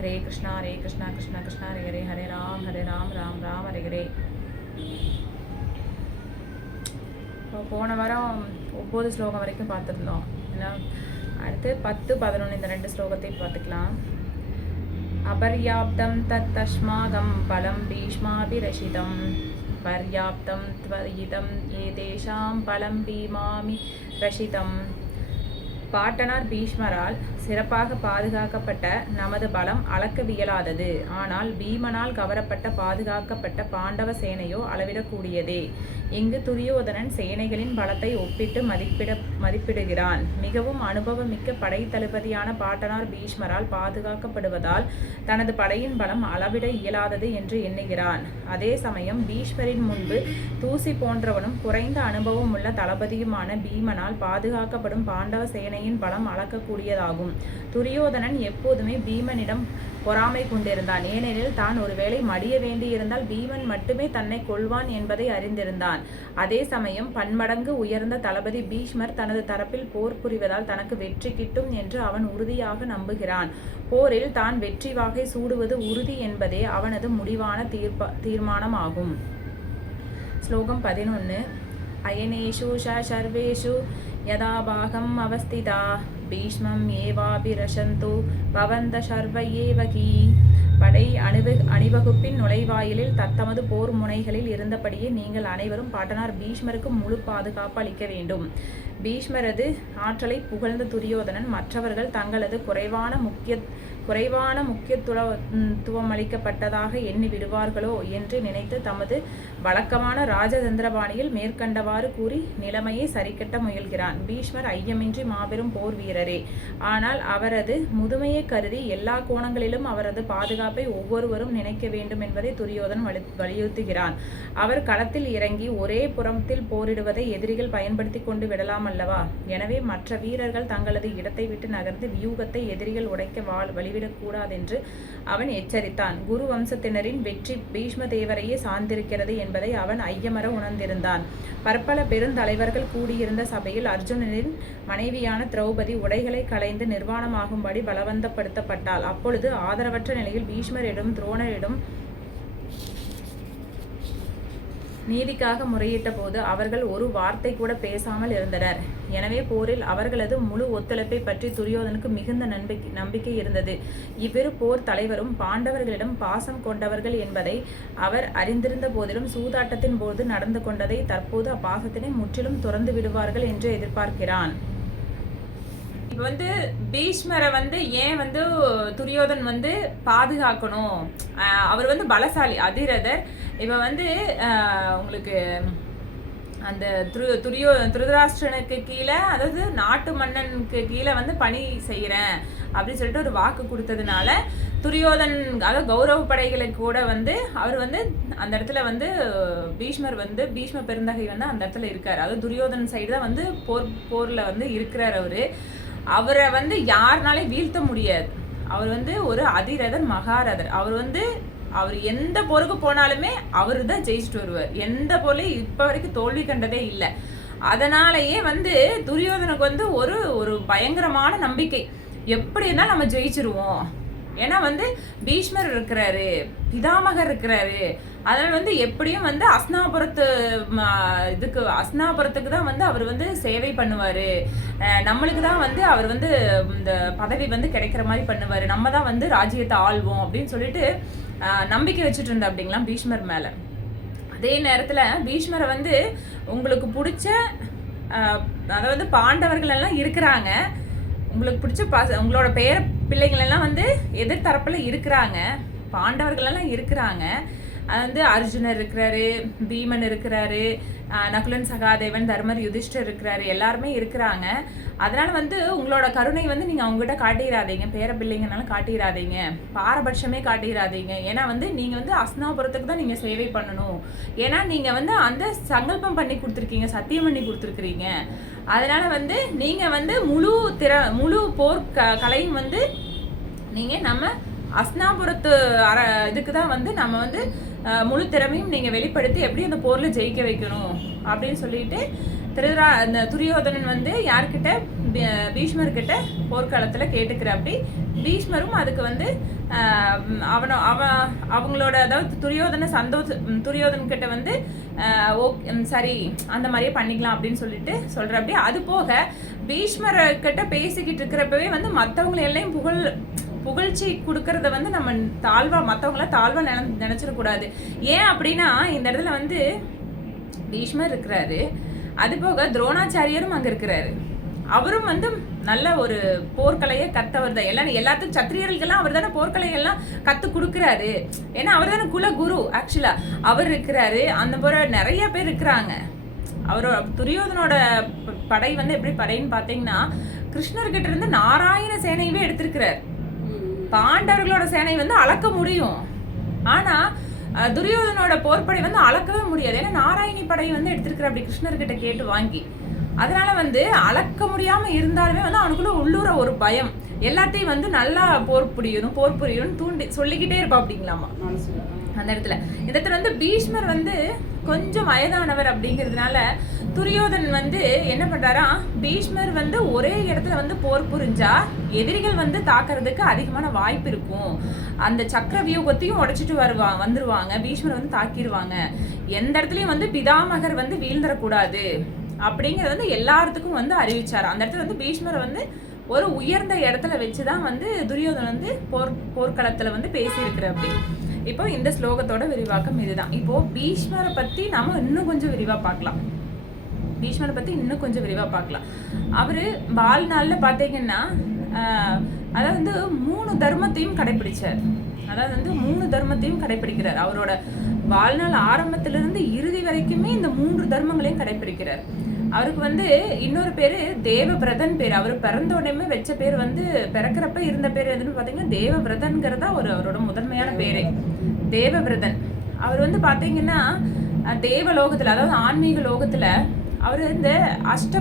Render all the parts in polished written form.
ஹரே கிருஷ்ணா கிருஷ்ணா கிருஷ்ணா ஹரே ஹரே ஹரே ராம் ராம் ராம் ஹரே ஹரே. போன வாரம் 9 ஸ்லோகம் வரைக்கும் பார்த்துருந்தோம். ஏன்னா அடுத்து 10, 11 இந்த 2 ஸ்லோகத்தை பார்த்துக்கலாம். அபர்யாப்தம் தத் தஸ்மாகம் பலம் பீஷ்மாபிரஷிதம் பர்யாப்தம் த்வயிதம் ஏதேஷாம் பலம் பீமாமி ரஷிதம். பாட்டனார் பீஷ்மரால் சிறப்பாக பாதுகாக்கப்பட்ட நமது பலம் அளக்கவியலாதது. ஆனால் பீமனால் கவரப்பட்ட பாதுகாக்கப்பட்ட பாண்டவ சேனையோ அளவிடக்கூடியதே. இங்கு துரியோதனன் சேனைகளின் பலத்தை ஒப்பிட்டு மதிப்பிடுகிறான். மிகவும் அனுபவமிக்க படை தளபதியான பாட்டனார் பீஷ்மரால் பாதுகாக்கப்படுவதால் தனது படையின் பலம் அளவிட இயலாதது என்று எண்ணுகிறான். அதே சமயம் பீஷ்மரின் முன்பு தூசி போன்றவனும் குறைந்த அனுபவம் உள்ள தளபதியுமான பீமனால் பாதுகாக்கப்படும் பாண்டவ சேனையின் பலம் அளக்கக்கூடியதாகும். துரியோதனன் எப்போதுமே பீமனிடம் பொறாமை கொண்டிருந்தான். ஏனெனில் தான் ஒருவேளை மடிய வேண்டியிருந்தால் பீமன் மட்டுமே தன்னை கொள்வான் என்பதை அறிந்திருந்தான். அதே சமயம் பன்மடங்கு உயர்ந்த தளபதி பீஷ்மர் தனது தரப்பில் போர் புரிவதால் தனக்கு வெற்றி கிட்டும் என்று அவன் உறுதியாக நம்புகிறான். போரில் தான் வெற்றி வாகை சூடுவது உறுதி என்பதே அவனது முடிவான தீர்மானமாகும். ஸ்லோகம் 11. அயனேஷு சர்வேஷு யதா பாகம் அவஸ்திதா பீஷ்மம் ஏவாபிரஷந்து பவந்த சர்வ ஏவகி. படை அணிவகுப்பின் நுழைவாயிலில் தத்தமது போர் முனைகளில் இருந்தபடியே நீங்கள் அனைவரும் பாட்டனார் பீஷ்மருக்கு முழு பாதுகாப்பு அளிக்க வேண்டும். பீஷ்மரது ஆற்றலை புகழ்ந்த துரியோதனன் மற்றவர்கள் தங்களது குறைவான முக்கியத்துவம் அளிக்கப்பட்டதாக எண்ணி விடுவார்களோ என்று நினைத்து தமது வழக்கமான ராஜதந்திரபாணியில் மேற்கண்டவாறு கூறி நிலைமையை சரிக்கட்ட முயல்கிறான். பீஷ்மர் ஐயமின்றி மாபெரும் போர் வீரரே. ஆனால் அவரது முதுமையை கருதி எல்லா கோணங்களிலும் அவரது பாதுகாப்பை ஒவ்வொருவரும் நினைக்க வேண்டும் என்பதை துரியோதன் வலியுறுத்துகிறான். அவர் களத்தில் இறங்கி ஒரே புறத்தில் போரிடுவதை எதிரிகள் பயன்படுத்தி கொண்டு விடலாம் அல்லவா? எனவே மற்ற வீரர்கள் தங்களது இடத்தை விட்டு நகர்ந்து வியூகத்தை எதிரிகள் உடைக்க வழிவிடக்கூடாதென்று அவன் எச்சரித்தான். குரு வம்சத்தினரின் வெற்றி பீஷ்ம தேவரையே சார்ந்திருக்கிறது என்பதை அவன் ஐயமர உணர்ந்திருந்தான். பற்பல பெருந்தலைவர்கள் கூடியிருந்த சபையில் அர்ஜுனனின் மனைவியான திரௌபதி உடைகளை களைந்து நிர்வாணமாகும்படி பலவந்தப்படுத்தப்பட்டாள். அப்பொழுது ஆதரவற்ற நிலையில் பீஷ்மரிடம் துரோணரிடம் நீதிக்காக முறையிட்ட போது அவர்கள் ஒரு வார்த்தை கூட பேசாமல் இருந்தனர். எனவே போரில் அவர்களது முழு ஒத்துழைப்பை பற்றி துரியோதனுக்கு மிகுந்த நம்பிக்கை இருந்தது. இவ்விரு போர் தலைவரும் பாண்டவர்களிடம் பாசம் கொண்டவர்கள் என்பதை அவர் அறிந்திருந்த போதிலும் சூதாட்டத்தின் போது நடந்து கொண்டதை தற்போது அப்பாசத்தினை முற்றிலும் துறந்து விடுவார்கள் என்று எதிர்பார்க்கிறான். பீஷ்மரை ஏன் துரியோதன் பாதுகாக்கணும்? அவர் பலசாலி அதிரதர். இப்ப உங்களுக்கு அந்த திருதராஷ்டிரனுக்கு கீழே, அதாவது நாட்டு மன்னனுக்கு கீழே பணி செய்யறேன் அப்படின்னு சொல்லிட்டு ஒரு வாக்கு கொடுத்ததுனால துரியோதன், அதாவது கௌரவ படைகளுக்கு கூட அவர் அந்த இடத்துல பீஷ்ம பெருந்தகை அந்த இடத்துல இருக்காரு. அதாவது துரியோதன் சைடு தான் போர்ல இருக்கிறார். அவரை யாருனாலே வீழ்த்த முடியாது. அவர் ஒரு அதிரதர், மகாரதர். அவர் எந்த போருக்கு போனாலுமே அவரு தான் ஜெயிச்சுட்டு வருவார். எந்த போர்லையும் இப்ப வரைக்கும் தோல்வி கண்டதே இல்லை. அதனாலேயே துரியோதனுக்கு ஒரு பயங்கரமான நம்பிக்கை, எப்படி இருந்தாலும் நம்ம ஜெயிச்சிருவோம். ஏன்னா பீஷ்மர் இருக்கிறாரு, பிதாமகர் இருக்கிறாரு. அதனால எப்படியும் அஸ்னாபுரத்துக்கு தான் அவர் சேவை பண்ணுவாரு. நம்மளுக்கு தான் அவர் இந்த பதவி கிடைக்கிற மாதிரி பண்ணுவாரு. நம்ம தான் ராஜ்யத்தை ஆள்வோம் அப்படின்னு சொல்லிட்டு நம்பிக்கை வச்சுட்டு இருந்தா அப்படிங்களா பீஷ்மர் மேல. அதே நேரத்துல பீஷ்மரை உங்களுக்கு பிடிச்ச, அதாவது பாண்டவர்கள் எல்லாம் இருக்கிறாங்க, உங்களுக்கு பிடிச்ச உங்களோட பிள்ளைகள் எல்லாம் எதிர்த்தரப்புல இருக்கிறாங்க, பாண்டவர்கள் எல்லாம் இருக்கிறாங்க. அது அர்ஜுனர் இருக்கிறாரு, பீமன் இருக்கிறாரு, நகுலன், சகாதேவன், தர்மர், யுதிஷ்டர் இருக்கிறாரு, எல்லாருமே இருக்கிறாங்க. அதனால உங்களோட கருணை நீங்க அவங்ககிட்ட காட்டிடாதீங்க, பேர பிள்ளைங்கனாலும் காட்டிடாதீங்க, பாரபட்சமே காட்டிடாதீங்க. ஏன்னா நீங்க அஸ்னாபுரத்துக்கு தான் நீங்க சேவை பண்ணணும். ஏன்னா நீங்க அந்த சங்கல்பம் பண்ணி கொடுத்துருக்கீங்க, சத்தியம் பண்ணி கொடுத்துருக்கிறீங்க. அதனால நீங்க முழு போர் கலையும் நீங்க நம்ம அஸ்னாபுரத்து இதுக்கு தான் நம்ம முழு திறமையும் நீங்க வெளிப்படுத்தி எப்படி அந்த போர்ல ஜெயிக்க வைக்கணும் அப்படின்னு சொல்லிட்டு துரியோதனன் யார்கிட்ட, பீஷ்மர்கிட்ட போர்க்காலத்தில் கேட்டுக்கிறாப்படி. பீஷ்மரும் அதுக்கு வந்து அவங்களோட அதாவது துரியோதன் கிட்ட வந்து சரி அந்த மாதிரியே பண்ணிக்கலாம் அப்படின்னு சொல்லிட்டு சொல்கிறப்படி. அது போக பீஷ்மர் கிட்ட பேசிக்கிட்டு இருக்கிறப்பவே வந்து மற்றவங்களை எல்லாம் புகழ்ச்சி கொடுக்கறத வந்து நம்ம மற்றவங்கள தாழ்வா நினைச்சிடக்கூடாது. ஏன் அப்படின்னா இந்த இடத்துல வந்து பீஷ்மர் இருக்கிறாரு, அது போக துரோணாச்சாரியரும் அங்க இருக்கிறாரு. அவரும் வந்து நல்ல ஒரு போர்க்கலையை கத்தவர் தான். எல்லாத்துக்கும் சத்திரியர்களுக்கெல்லாம் அவர் தானே போர்க்கலைகள்லாம் கத்து கொடுக்குறாரு. ஏன்னா அவர் தானே குல குரு. ஆக்சுவலா அவர் இருக்கிறாரு, அந்த போல நிறைய பேர் இருக்கிறாங்க. அவரோட துரியோதனோட படை வந்து எப்படி படைன்னு பார்த்தீங்கன்னா கிருஷ்ணர்கிட்ட இருந்து நாராயண சேனையவே எடுத்திருக்கிறார். பாண்டவர்களோட சேனை வந்து அளக்க முடியும், ஆனா துரியோதனோட போர்ப்படை வந்து அளக்கவே முடியாது. ஏன்னா நாராயணி படை வந்து எடுத்திருக்கிற அப்படி கிருஷ்ணர்கிட்ட கேட்டு வாங்கி. அதனால வந்து அளக்க முடியாம இருந்தாலுமே வந்து அவனுக்குள்ள உள்ளூர ஒரு பயம், எல்லாத்தையும் வந்து நல்லா போர் புரியணும் தூண்டி சொல்லிக்கிட்டே இருப்பா அப்படிங்களாமா. அந்த இடத்துல வந்து பீஷ்மர் வந்து கொஞ்சம் வயதானவர் அப்படிங்கிறதுனால துரியோதன் வந்து என்ன பண்றாரா, பீஷ்மர் வந்து ஒரே இடத்துல வந்து போர் புரிஞ்சா எதிரிகள் வந்து தாக்குறதுக்கு அதிகமான வாய்ப்பு இருக்கும், அந்த சக்கர வியூகத்தையும் உடைச்சிட்டு வந்துருவாங்க, பீஷ்மர் வந்து தாக்கிடுவாங்க, எந்த இடத்துலயும் வந்து பிதாமகர் வந்து வீழ்ந்துடக்கூடாது அப்படிங்கறது வந்து எல்லாத்துக்கும் வந்து அறிவிச்சாரு. அந்த இடத்துல வந்து பீஷ்மரை வந்து ஒரு உயர்ந்த இடத்துல வச்சுதான் வந்து துரியோதன் வந்து போர்க்களத்துல வந்து பேசியிருக்கிற அப்படி. இப்போ இந்த ஸ்லோகத்தோட விரிவாக்கம் இதுதான். இப்போ பீஷ்மரை பத்தி நாம இன்னும் கொஞ்சம் விரிவா பார்க்கலாம். அவரு வாழ்நாள்ல பாத்தீங்கன்னா அதாவது வந்து 3 தர்மத்தையும் கடைபிடிக்கிறார். அவரோட வாழ்நாள் ஆரம்பத்திலிருந்து இறுதி வரைக்குமே இந்த 3 தர்மங்களையும் கடைபிடிக்கிறார். அவருக்கு வந்து இன்னொரு பேரு தேவவிரதன் பேர். அவர் பிறந்த உடனே வச்ச பேர் வந்து பிறக்கிறப்ப இருந்த பேர் எதுன்னு பாத்தீங்கன்னா தேவவிரதன்கிறதா அவரோட முதன்மையான பேரே, தேவவிரதன். அவர் வந்து பாத்தீங்கன்னா தேவலோகத்துல அதாவது ஆன்மீக லோகத்துல அவர் இந்த அஷ்ட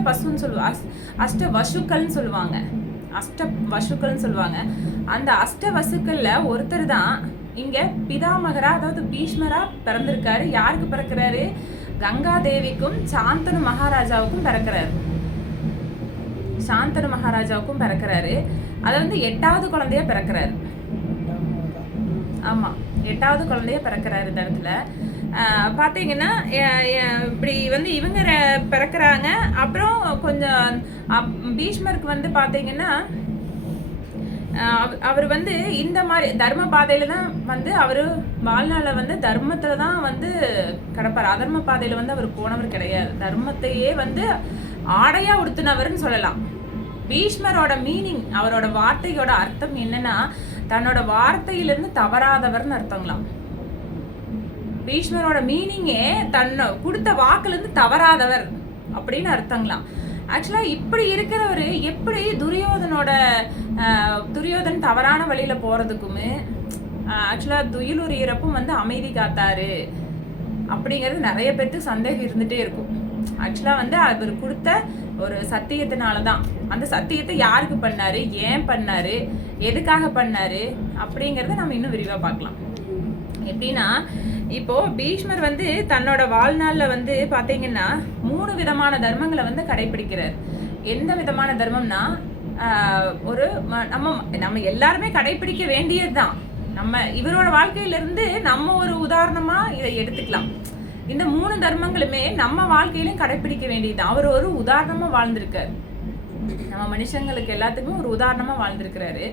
வசுக்கள்னு சொல்லுவாங்க. அந்த அஷ்ட வசுக்கள்ல ஒருத்தர் தான் இங்க பிதாமகரா அதாவது பீஷ்மரா பிறந்திருக்காரு. யாருக்கு பிறக்கிறாரு? கங்கா தேவிக்கும் சாந்தனு மகாராஜாவுக்கும் பிறக்கிறாரு. அதை வந்து 8வது குழந்தையா பிறக்கிறாரு. ஆமா, 8வது குழந்தைய பிறக்கிறாரு. இந்த இடத்துல பார்த்தீங்கன்னா இப்படி வந்து இவங்க பிறக்கிறாங்க. அப்புறம் கொஞ்சம் பீஷ்மருக்கு வந்து பார்த்தீங்கன்னா அவர் வந்து இந்த மாதிரி தர்ம பாதையில தான் வந்து அவர் வாழ்நாள வந்து தர்மத்துல தான் வந்து கிடப்பார். அதர்ம பாதையில வந்து அவர் போனவர் கிடையாது. தர்மத்தையே வந்து ஆடையா உடுத்தினவர்னு சொல்லலாம். பீஷ்மரோட மீனிங், அவரோட வார்த்தையோட அர்த்தம் என்னன்னா தன்னோட வார்த்தையிலிருந்து தவறாதவர்னு அர்த்தங்களாம். பீஷ்மரோட மீனிங்கே கொடுத்த வாக்குல இருந்து தவறாதவர் அப்படின்னு அர்த்தங்களாம். ஆக்சுவலா இப்படி இருக்கிறவர் எப்படி துரியோதன் தவறான வழியில போறதுக்குமே ஆக்சுவலா துயிலூர் இறப்பும் வந்து அமைதி காத்தாரு அப்படிங்கிறது நிறைய பேருக்கு சந்தேகம் இருந்துட்டே இருக்கும். ஆக்சுவலா வந்து அவர் கொடுத்த ஒரு சத்தியத்தினாலதான். அந்த சத்தியத்தை யாருக்கு பண்ணாரு, ஏன் பண்ணாரு, எதுக்காக பண்ணாரு அப்படிங்கறத நம்ம இன்னும் விரிவா பார்க்கலாம். எப்படின்னா இப்போ பீஷ்மர் வந்து தன்னோட வாழ்நாள்ல வந்து பாத்தீங்கன்னா 3 விதமான தர்மங்களை வந்து கடைபிடிக்கிறார். எந்த விதமான தர்மம்னா நம்ம எல்லாருமே கடைபிடிக்க வேண்டியதுதான். நம்ம இவரோட வாழ்க்கையில இருந்து நம்ம ஒரு உதாரணமா இதை எடுத்துக்கலாம். இந்த 3 தர்மங்களுமே நம்ம வாழ்க்கையிலும் கடைபிடிக்க வேண்டியதுதான். அவர் ஒரு உதாரணமா வாழ்ந்திருக்காரு. நம்ம மனுஷங்களுக்கு எல்லாத்துக்குமே ஒரு உதாரணமா வாழ்ந்திருக்கிறாரு.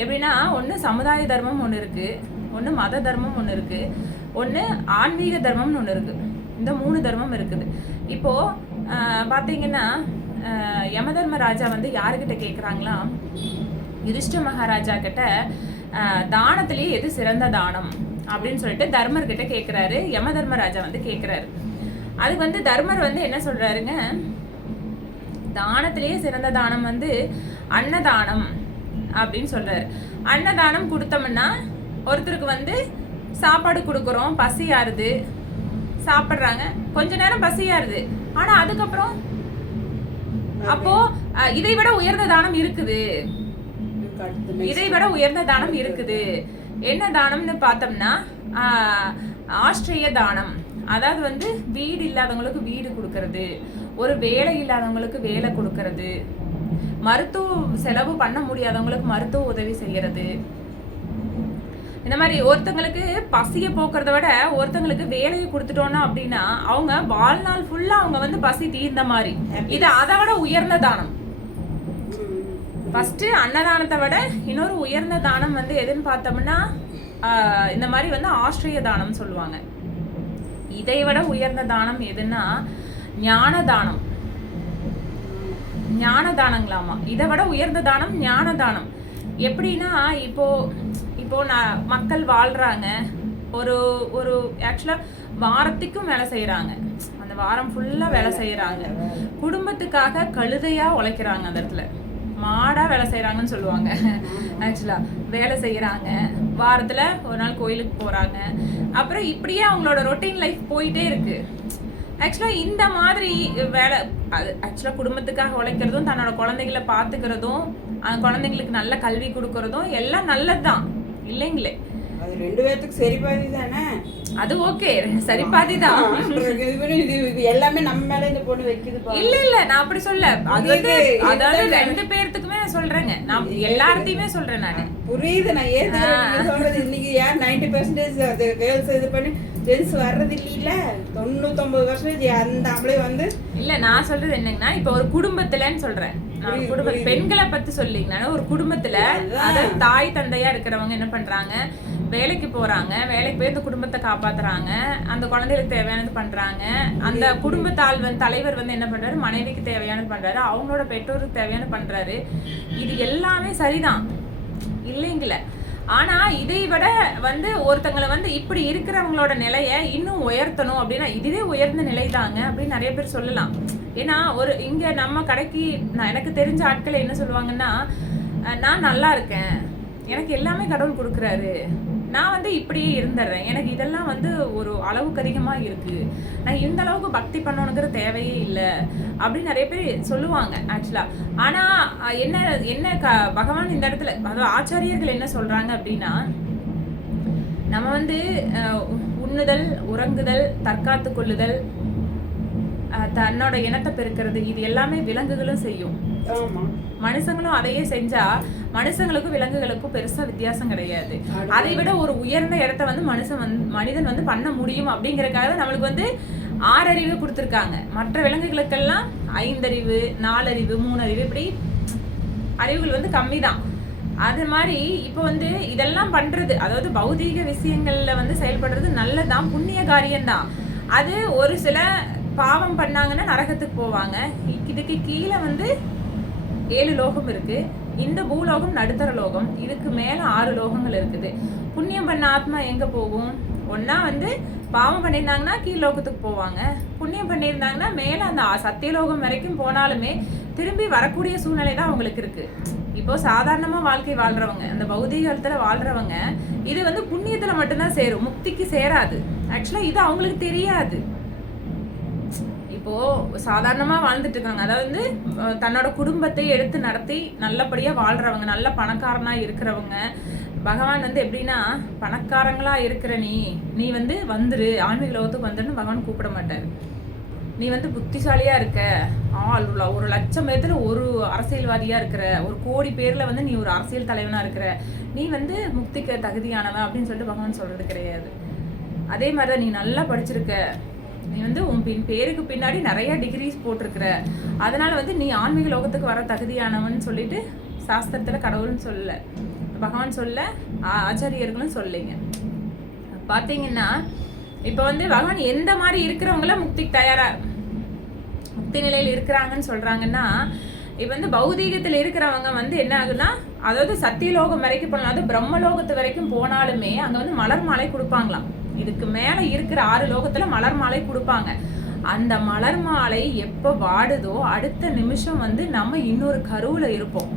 எப்படின்னா ஒண்ணு சமுதாய தர்மம் ஒண்ணு இருக்கு, ஒண்ணு மத தர்மம் ஒண்ணு இருக்கு, ஒண்ணு ஆன்மீக தர்மம்னு ஒண்ணு இருக்கு. இந்த 3 தர்மம் இருக்குது. இப்போ பாத்தீங்கன்னா யமதர்ம ராஜா வந்து யாருக்கிட்ட கேட்குறாங்களா, யுதிஷ்ட மகாராஜா கிட்ட தானத்திலேயே எது சிறந்த தானம் அப்படின்னு சொல்லிட்டு தர்மர் கிட்ட கேட்குறாரு. யமதர்ம ராஜா வந்து கேட்குறாரு. அதுக்கு வந்து தர்மர் வந்து என்ன சொல்றாருங்க, தானத்திலேயே சிறந்த தானம் வந்து அன்னதானம் அப்படின்னு சொல்றாரு. அன்னதானம் கொடுத்தோம்னா ஒருத்தருக்கு வந்து சாப்பாடு கொடுக்குறோம், பசியாருது, சாப்பிட்றாங்க, கொஞ்ச நேரம் பசியாருது, ஆனா அதுக்கப்புறம் அப்போ இதை விட உயர்ந்த தானம் இருக்குது. என்ன தானம்னு பார்த்தோம்னா ஆஸ்திரேய தானம். அதாவது வந்து வீடு இல்லாதவங்களுக்கு வீடு கொடுக்கறது, ஒரு வேலை இல்லாதவங்களுக்கு வேலை கொடுக்கறது, மருத்துவ செலவு பண்ண முடியாதவங்களுக்கு மருத்துவ உதவி செய்யறது. இந்த மாதிரி ஒருத்தங்களுக்கு பசியை போக்குறத விட ஒருத்தங்களுக்கு வேலையை கொடுத்துட்டோம்னா அப்படின்னா அவங்க வாழ்நாள் ஃபுல்லா அவங்க வந்து பசி தீர்ந்த மாதிரி. இது அதை விட உயர்ந்த தானம். ஃபர்ஸ்ட் அன்னதானத்தை விட இன்னொரு உயர்ந்த தானம் வந்து எதுன்னு பார்த்தோம்னா இந்த மாதிரி வந்து ஆஸ்திரிய தானம் சொல்லுவாங்க. இதை விட உயர்ந்த தானம் எதுன்னா ஞான தானம். ஞான தானங்களாமா. இதை விட உயர்ந்த தானம் ஞான தானம். எப்படின்னா இப்போ மக்கள் வாழ்றாங்க, ஒரு ஒரு ஆக்சுவலா வாரத்துக்கும் வேலை செய்யறாங்க, அந்த வாரம் ஃபுல்லா வேலை செய்யறாங்க, குடும்பத்துக்காக கழுதையா உழைக்கிறாங்க, அந்த இடத்துல மாடா வேலை செய்யறாங்கன்னு சொல்லுவாங்க. ஆக்சுவலா வேலை செய்யறாங்க, வாரத்துல ஒரு நாள் கோயிலுக்கு போறாங்க, அப்புறம் இப்படியே அவங்களோட ரொட்டீன் லைஃப் போயிட்டே இருக்கு. ஆக்சுவலா இந்த மாதிரி வேலை அது ஆக்சுவலா குடும்பத்துக்காக உழைக்கிறதும் தன்னோட குழந்தைகளை பார்த்துக்கிறதும் அந்த குழந்தைங்களுக்கு நல்ல கல்வி கொடுக்கறதும் எல்லாம் நல்லதுதான் இல்லைங்களே. அது 2 பேத்துக்கு சரி பாதி தானே. அது ஓகே, சரி பாதி தான். எல்லாமே நம்ம மேல இந்த பொண்ணு வைக்குது. இல்ல நான் அப்படி சொல்ல. அதாவது 2 பேர்த்துக்குமே சொல்றேங்க, நான் எல்லார்த்தையுமே சொல்றேன் நானு. புரியுது நான் ஏன் சொல்றது. இன்னைக்கு யார் 90% கேர்ள்ஸ் இது பண்ணி ஜென்ஸ் வர்றது இல்ல, 99% அந்த ஆம்பளை வந்து இல்ல. நான் சொல்றது என்னங்கன்னா இப்ப ஒரு குடும்பத்துலன்னு சொல்றேன், குடும்ப பெண்களை பத்தி சொல்லிங்கன்னா ஒரு குடும்பத்துல அதாவது தாய் தந்தையா இருக்கிறவங்க என்ன பண்றாங்க, வேலைக்கு போறாங்க, வேலைக்கு போய் இந்த குடும்பத்தை காப்பாத்துறாங்க, அந்த குழந்தைகளுக்கு தேவையானது பண்றாங்க, அந்த குடும்பத்தால் வந்து தலைவர் வந்து என்ன பண்றாரு, மனைவிக்கு தேவையானது பண்றாரு, அவங்களோட பெற்றோருக்கு தேவையானது பண்றாரு. இது எல்லாமே சரிதான் இல்லைங்கள. ஆனா இதை விட வந்து ஒருத்தங்களை வந்து இப்படி இருக்கிறவங்களோட நிலைய இன்னும் உயர்த்தணும் அப்படின்னா இதுவே உயர்ந்த நிலை தாங்க அப்படின்னு நிறைய பேர் சொல்லலாம். ஏன்னா ஒரு இங்க நம்ம கடைக்கு எனக்கு தெரிஞ்ச ஆட்கள் என்ன சொல்லுவாங்கன்னா, நான் நல்லா இருக்கேன், எனக்கு எல்லாமே கடவுள் கொடுக்குறாரு, நான் வந்து இப்படியே இருந்துடுறேன், எனக்கு இதெல்லாம் வந்து ஒரு அளவுக்கு அதிகமா இருக்கு, நான் இந்த அளவுக்கு பக்தி பண்ணணுங்கிற தேவையே இல்லை அப்படின்னு நிறைய பேர் சொல்லுவாங்க ஆக்சுவலா. ஆனா என்ன பகவான் இந்த இடத்துல அதாவது ஆச்சாரியர்கள் என்ன சொல்றாங்க அப்படின்னா, நம்ம வந்து உண்ணுதல், உறங்குதல், தற்காத்து கொள்ளுதல், தன்னோட இனத்தை பெருக்கிறது, இது எல்லாமே விலங்குகளும் செய்யும். மனுஷங்களும் அதையே செஞ்சா மனுஷங்களுக்கும் விலங்குகளுக்கும் பெருசா வித்தியாசம் கிடையாது. அதை விட ஒரு உயர்ந்த இடத்த வந்து மனிதன் வந்து பண்ண முடியும் அப்படிங்கறதுக்காக நம்மளுக்கு வந்து 6 அறிவு கொடுத்துருக்காங்க. மற்ற விலங்குகளுக்கெல்லாம் 5 அறிவு, 4 அறிவு, 3 அறிவு, இப்படி அறிவுகள் வந்து கம்மி தான். அது மாதிரி இப்போ வந்து இதெல்லாம் பண்றது, அதாவது பௌதீக விஷயங்கள்ல வந்து செயல்படுறது நல்லதான், புண்ணிய காரியம்தான். அது ஒரு சில பாவம் பண்ணாங்கன்னா நரகத்துக்கு போவாங்க. இதுக்கு கீழே வந்து 7 லோகம் இருக்கு. இந்த பூலோகம் நடுத்தர லோகம், இதுக்கு மேல 6 லோகங்கள் இருக்குது. புண்ணியம் பண்ண ஆத்மா எங்க போகும்? ஒன்னா வந்து பாவம் பண்ணியிருந்தாங்கன்னா கீழ் லோகத்துக்கு போவாங்க, புண்ணியம் பண்ணியிருந்தாங்கன்னா மேல அந்த சத்தியலோகம் வரைக்கும் போனாலுமே திரும்பி வரக்கூடிய சூழ்நிலை தான் அவங்களுக்கு இருக்கு. இப்போ சாதாரணமா வாழ்க்கை வாழ்றவங்க, அந்த பௌதீகத்துல வாழ்றவங்க, இது வந்து புண்ணியத்துல மட்டும்தான் சேரும், முக்திக்கு சேராது. ஆக்சுவலா இது அவங்களுக்கு தெரியாது. இப்போ சாதாரணமா வாழ்ந்துட்டு இருக்காங்க, அதாவது வந்து தன்னோட குடும்பத்தை எடுத்து நடத்தி நல்லபடியா வாழ்றவங்க, நல்ல பணக்காரனா இருக்கிறவங்க, பகவான் வந்து எப்படின்னா பணக்காரங்களா இருக்கிற நீ வந்து வந்துரு, ஆன்மீக லோகத்துக்கு வந்துருன்னு பகவான் கூப்பிட மாட்டாரு. நீ வந்து புத்திசாலியா இருக்க, 1,00,000 பேர்ல ஒரு அரசியல்வாதியா இருக்கிற, 1 கோடி பேர்ல வந்து நீ ஒரு அரசியல் தலைவனா இருக்கிற, நீ வந்து முக்திக்கு தகுதியானவன் அப்படின்னு சொல்லிட்டு பகவான் சொல்றது கிடையாது. அதே மாதிரிதான் நீ நல்லா படிச்சிருக்க, நீ வந்து உன் பேருக்கு பின்னாடி நிறைய டிகிரிஸ் போட்டிருக்கிற, அதனால வந்து நீ ஆன்மீக லோகத்துக்கு வர தகுதியானவன் சொல்லிட்டு சாஸ்திரத்துல கடவுள்னு சொல்ல, பகவான் சொல்ல, ஆச்சாரியர்களும் சொல்லிங்க. பாத்தீங்கன்னா இப்ப வந்து பகவான் எந்த மாதிரி இருக்கிறவங்கள முக்திக்கு முக்தி நிலையில் இருக்கிறாங்கன்னு சொல்றாங்கன்னா, இப்ப வந்து பௌதீகத்துல இருக்கிறவங்க வந்து என்ன ஆகுதுன்னா, அதாவது சத்தியலோகம் வரைக்கும் போனாலும், அது பிரம்மலோகத்து வரைக்கும் போனாலுமே அங்க வந்து மலர் மாலை கொடுப்பாங்களாம். இதுக்கு மேல இருக்கிற 6 லோகத்துல மலர் மாலை கொடுப்பாங்க. அந்த மலர் மாலை எப்ப வாடுதோ அடுத்த நிமிஷம் வந்து நம்ம இன்னொரு கருவுல இருப்போம்.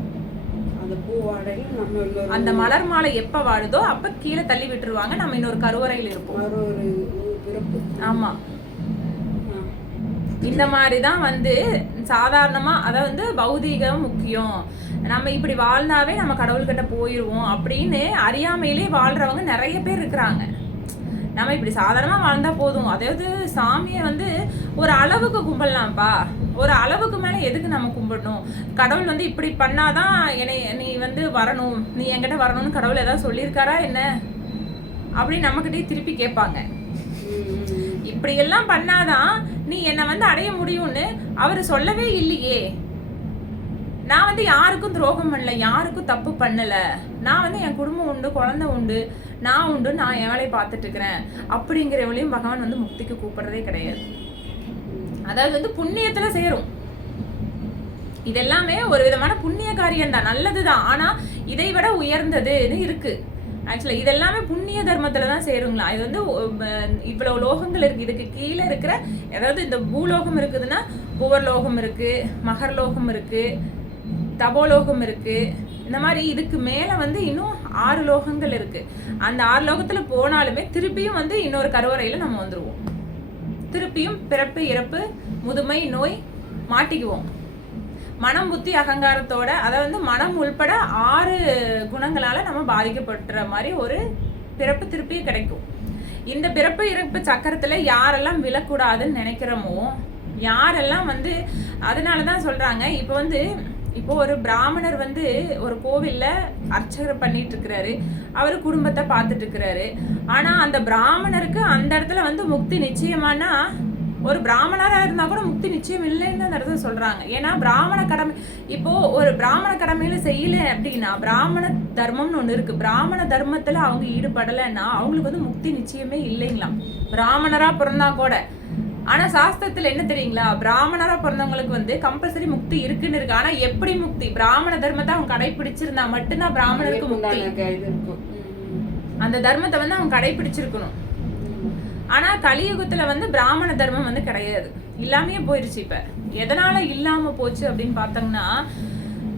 அந்த மலர் மாலை எப்ப வாடுதோ அப்ப கீழே தள்ளி விட்டுருவாங்க, நம்ம இன்னொரு கருவறையில் இருப்போம். ஆமா, இந்த மாதிரிதான் வந்து சாதாரணமா, அதாவது வந்து பௌதீகம் முக்கியம், நம்ம இப்படி வாழ்ந்தாவே நம்ம கடவுள்கிட்ட போயிருவோம் அப்படின்னு அறியாமையிலே வாழ்றவங்க நிறைய பேர் இருக்கிறாங்க. நம்ம இப்படி சாதாரணமா வாழ்ந்தா போதும். அதாவது சாமியை வந்து ஒரு அளவுக்கு கும்பிடலாம்ப்பா, ஒரு அளவுக்கு மேல எதுக்கு நம்ம கும்பிடணும்? கடவுள் வந்து இப்படி பண்ணாதான் என்னை நீ வந்து வரணும், நீ என்கிட்ட வரணும்னு கடவுள் ஏதாவது சொல்லியிருக்காரா என்ன அப்படின்னு நம்மகிட்டயே திருப்பி கேட்பாங்க. இப்படி எல்லாம் பண்ணாதான் நீ என்னை வந்து அடைய முடியும்னு அவர் சொல்லவே இல்லையே. நான் வந்து யாருக்கும் துரோகம் பண்ணல, யாருக்கும் தப்பு பண்ணல. நான் வந்து என் குடும்பம் உண்டு, குழந்தை உண்டு, நான் உண்டு, நான் என் வேலையை பார்த்துட்டு இருக்கிறேன் அப்படிங்கிறவளையும் பகவான் வந்து முக்திக்கு கூப்பிடுறதே கிடையாது. அதாவது வந்து புண்ணியத்துல சேரும். இதெல்லாமே ஒரு விதமான புண்ணிய காரியம் தான், நல்லதுதான். ஆனா இதை விட உயர்ந்ததுன்னு இருக்கு. ஆக்சுவலா இதெல்லாமே புண்ணிய தர்மத்துல தான் சேருங்களா. இது வந்து இவ்வளவு லோகங்கள் இருக்கு, இதுக்கு கீழே இருக்கிற, அதாவது இந்த பூலோகம் இருக்குதுன்னா புவர்லோகம் இருக்கு, மகர்லோகம் இருக்கு, தபோலோகம் இருக்கு. இந்த மாதிரி இதுக்கு மேல வந்து இன்னும் 6 லோகங்கள் இருக்கு. அந்த 6 லோகத்துல போனாலுமே திருப்பியும் வந்து இன்னொரு கருவறையில நம்ம வந்துருவோம். திருப்பியும் பிறப்பு, இறப்பு, முதுமை, நோய் மாட்டிக்குவோம். மனம், புத்தி, அகங்காரத்தோட, அதாவது வந்து மனம் உள்பட 6 குணங்களால நம்ம பாதிக்கப்படுற மாதிரி ஒரு பிறப்பு திருப்பியும் கிடைக்கும். இந்த பிறப்பு இறப்பு சக்கரத்துல யாரெல்லாம் விழக்கூடாதுன்னு நினைக்கிறோமோ, யாரெல்லாம் வந்து, அதனாலதான் சொல்றாங்க, இப்போ ஒரு பிராமணர் வந்து ஒரு கோவில்ல அர்ச்சகர் பண்ணிட்டு இருக்கிறாரு, அவரு குடும்பத்தை பார்த்துட்டு இருக்கிறாரு. ஆனா அந்த பிராமணருக்கு அந்த இடத்துல வந்து முக்தி நிச்சயமானா, ஒரு பிராமணரா இருந்தா கூட முக்தி நிச்சயம் இல்லைன்னு அந்த இடத்துல சொல்றாங்க. ஏன்னா பிராமண கடமை, இப்போ ஒரு பிராமண கடமையில செய்யல அப்படின்னா, பிராமண தர்மம்னு ஒண்ணு இருக்கு, பிராமண தர்மத்துல அவங்க ஈடுபடலைன்னா அவங்களுக்கு வந்து முக்தி நிச்சயமே இல்லைங்களாம், பிராமணரா பிறந்தா கூட. ஆனா சாஸ்திரத்துல என்ன தெரியுங்களா, பிராமணரா பிறந்தவங்களுக்கு வந்து கம்பல்சரி முக்தி இருக்குன்னு இருக்கு. ஆனா எப்படி முக்தி? பிராமண தர்மத்தை அவங்க கடைபிடிச்சிருந்தா மட்டும்தான் பிராமணருக்கு முக்தி. அந்த தர்மத்தை வந்து அவங்க கடைபிடிச்சிருக்கணும். ஆனா கலியுகத்துல வந்து பிராமண தர்மம் வந்து கிடையாது, இல்லாமே போயிருச்சு. இப்ப எதனால இல்லாம போச்சு அப்படின்னு பார்த்தோம்னா,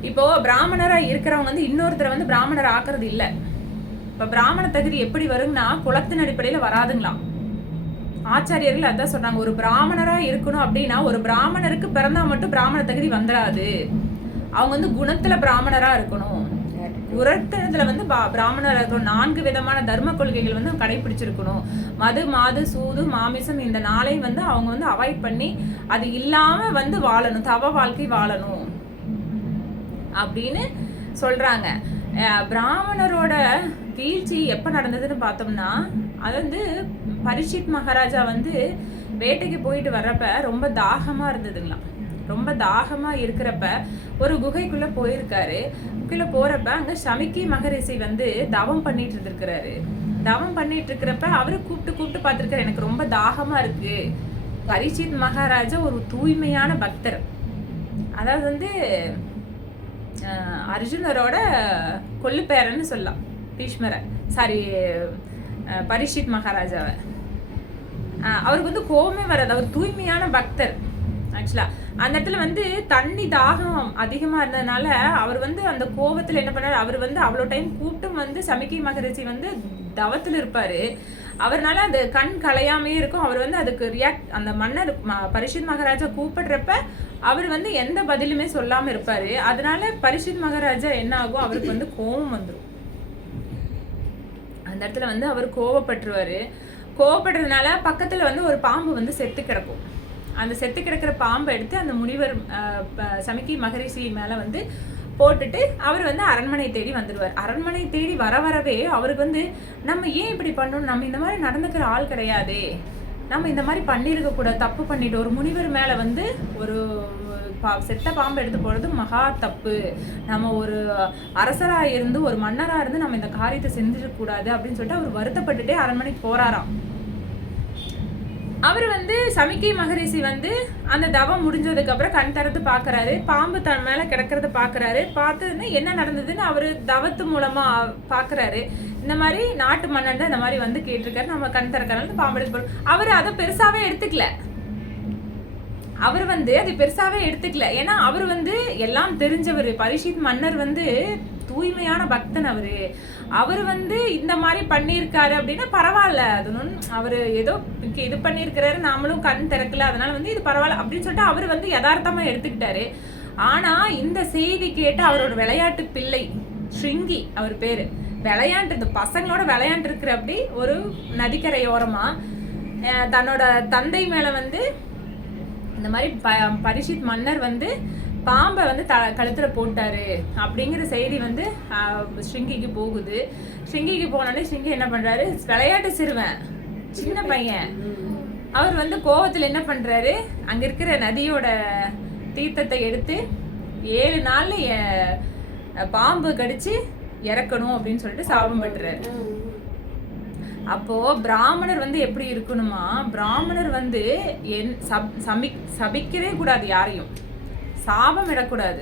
இப்போ பிராமணரா இருக்கிறவங்க வந்து இன்னொருத்தரை வந்து பிராமணர் ஆக்குறது இல்ல. இப்ப பிராமண தகுதி எப்படி வருங்கன்னா, குலத்தின் அடிப்படையில வராதுங்களாம். ஆச்சாரியர்கள் அதான் சொல்றாங்க, ஒரு பிராமணரா இருக்கணும் அப்படின்னா ஒரு பிராமணருக்கு பிறந்தா மட்டும் பிராமண தகுதி வந்துடாது. அவங்க வந்து குணத்துல பிராமணரா இருக்கணும், உரத்தனத்துல வந்து பிராமணரா இருக்கணும். 4 விதமான தர்ம கொள்கைகள் வந்து கடைபிடிச்சிருக்கணும். மது, மாது, சூது, மாமிசம், இந்த 4ஐயும் வந்து அவங்க வந்து அவாய்ட் பண்ணி அது இல்லாம வந்து வாழணும், தவ வாழ்க்கை வாழணும் அப்படின்னு சொல்றாங்க. பிராமணரோட வீழ்ச்சி எப்ப நடந்ததுன்னு பார்த்தோம்னா, அது வந்து பரீட்சித் மகாராஜா வந்து வேட்டைக்கு போயிட்டு வர்றப்ப ரொம்ப தாகமா இருந்ததுங்களாம். ரொம்ப தாகமா இருக்கிறப்ப ஒரு குகைக்குள்ள போயிருக்காரு. குகைக்குள்ள போறப்ப அங்க சமிக்கி மகரிஷி வந்து தவம் பண்ணிட்டு இருந்திருக்கிறாரு. தவம் பண்ணிட்டு இருக்கிறப்ப அவரு கூப்பிட்டு பார்த்திருக்காரு, எனக்கு ரொம்ப தாகமா இருக்கு. பரீட்சித் மகாராஜா ஒரு தூய்மையான பக்தர். அதாவது வந்து அர்ஜுனரோட கொல்லு பேரன்னு சொல்லலாம் பீஷ்மரை, சாரி பரீட்சித் மகாராஜாவை. அவருக்கு வந்து கோபமே வராது, அவர் தூய்மையான பக்தர். ஆக்சுவலா அந்த இடத்துல வந்து தண்ணி தாகம் அதிகமா இருந்ததுனால அவர் வந்து அந்த கோபத்துல என்ன பண்ணாரு, அவர் வந்து அவ்வளோ டைம் கூப்பிட்டும் வந்து சமிக்கை மகரிஷி வந்து தவத்தில் இருப்பாரு. அவர்னால அந்த கண் கலையாமே இருக்கும். அவர் வந்து அதுக்கு அந்த மன்னர் பரீட்சித் மகாராஜா கூப்பிடுறப்ப அவர் வந்து எந்த பதிலுமே சொல்லாம இருப்பாரு. அதனால பரீட்சித் மகாராஜா என்ன ஆகும், அவருக்கு வந்து கோபம் வந்துடும். அந்த இடத்துல வந்து அவர் கோவப்பட்டுருவாரு. கோவப்படுறதுனால பக்கத்துல வந்து ஒரு பாம்பு வந்து செத்து கிடக்கும். அந்த செத்து கிடக்கிற பாம்பை எடுத்து அந்த முனிவர் சமிக்கி மகரிஷி மேல வந்து போட்டுட்டு அவர் வந்து அரண்மனை தேடி வந்துடுவார். அரண்மனை தேடி வரவே அவருக்கு வந்து நம்ம ஏன் இப்படி பண்ணணும், நம்ம இந்த மாதிரி நடந்துக்கிற ஆள் கிடையாதே, நம்ம இந்த மாதிரி பண்ணியிருக்க கூடாது, தப்பு பண்ணிட்டு ஒரு முனிவர் மேல வந்து ஒரு செத்த பாம்பு எடுத்து போறது மகா தப்பு, நம்ம ஒரு அரசரா இருந்து ஒரு மன்னரா இருந்து நம்ம இந்த காரியத்தை செஞ்சிடக் கூடாது அப்படின்னு சொல்லிட்டு அவர் வருத்தப்பட்டுட்டே அரண்மனைக்கு போறாராம். அவர் வந்து சமிக்கை மகரிஷி வந்து அந்த தவம் முடிஞ்சதுக்கு அப்புறம் கண் திறந்து பாக்குறாரு, பாம்பு தன் மேல கிடக்கிறத பாக்குறாரு. பார்த்ததுன்னு என்ன நடந்ததுன்னு அவரு தவத்து மூலமா பாக்குறாரு. இந்த மாதிரி நாட்டு மன்னன் இந்த மாதிரி வந்து கேட்டிருக்காரு, நம்ம கண் திறக்கறதுனால பாம்பு எடுத்து போறோம். அவரு அதை பெருசாவே எடுத்துக்கல. அவர் வந்து அது பெருசாவே எடுத்துக்கல. ஏன்னா அவர் வந்து எல்லாம் தெரிஞ்சவர். பரீட்சித் மன்னர் வந்து தூய்மையான பக்தன். அவர் வந்து இந்த மாதிரி பண்ணியிருக்காரு அப்படின்னா பரவாயில்ல, அது அவரு ஏதோ இது பண்ணியிருக்கிறாரு, நாமளும் கண் திறக்கல, அதனால வந்து இது பரவாயில்ல அப்படின்னு சொல்லிட்டு அவர் வந்து யதார்த்தமா எடுத்துக்கிட்டாரு. ஆனா இந்த செய்தி கேட்டு அவரோட விளையாட்டு பிள்ளை ஸ்ருங்கி, அவர் பேரு விளையாண்டு பசங்களோட விளையாண்டு இருக்கிற அப்படி ஒரு நதிக்கரையோரமா தன்னோட தந்தை மேல வந்து இந்த மாதிரி பரீட்சித் மன்னர் வந்து பாம்பை வந்து கழுத்துல போட்டாரு அப்படிங்கிற செய்தி வந்து ஸ்ருங்கிக்கு போகுது. ஸ்ருங்கிக்கு போனோடனே ஸ்ருங்கி என்ன பண்றாரு, விளையாட்டு சிறுவன் சின்ன பையன், அவர் வந்து கோவத்துல என்ன பண்றாரு, அங்க இருக்கிற நதியோட தீர்த்தத்தை எடுத்து 7 நாள்ல பாம்பு கடிச்சு இறக்கணும் அப்படின்னு சொல்லிட்டு சாபம் பண்றாரு. அப்போ பிராமணர் வந்து எப்படி இருக்கணுமா, பிராமணர் வந்து சபிக்கவே கூடாது, யாரையும் சாபம் இடக்கூடாது.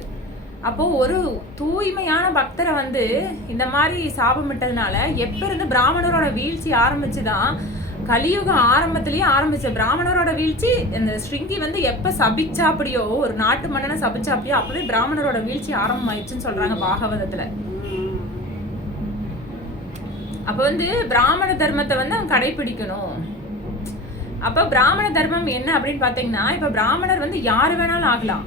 அப்போ ஒரு தூய்மையான பக்தரை வந்து இந்த மாதிரி சாபம் விட்டதுனால எப்ப இருந்து பிராமணரோட வீழ்ச்சி ஆரம்பிச்சுதான், கலியுகம் ஆரம்பத்திலேயே ஆரம்பிச்ச பிராமணரோட வீழ்ச்சி. இந்த ஸ்ருங்கி வந்து எப்ப சபிச்சா அப்படியோ, ஒரு நாட்டு மன்னனை சபிச்சா அப்படியோ, அப்பவே பிராமணரோட வீழ்ச்சி ஆரம்பமாயிடுச்சுன்னு சொல்றாங்க பாகவதத்துல. அப்ப வந்து பிராமண தர்மத்தை வந்து அவன் கடைபிடிக்கணும். அப்ப பிராமண தர்மம் என்ன அப்படின்னு பாத்தீங்கன்னா, இப்ப பிராமணர் வந்து யாரு வேணாலும் ஆகலாம்.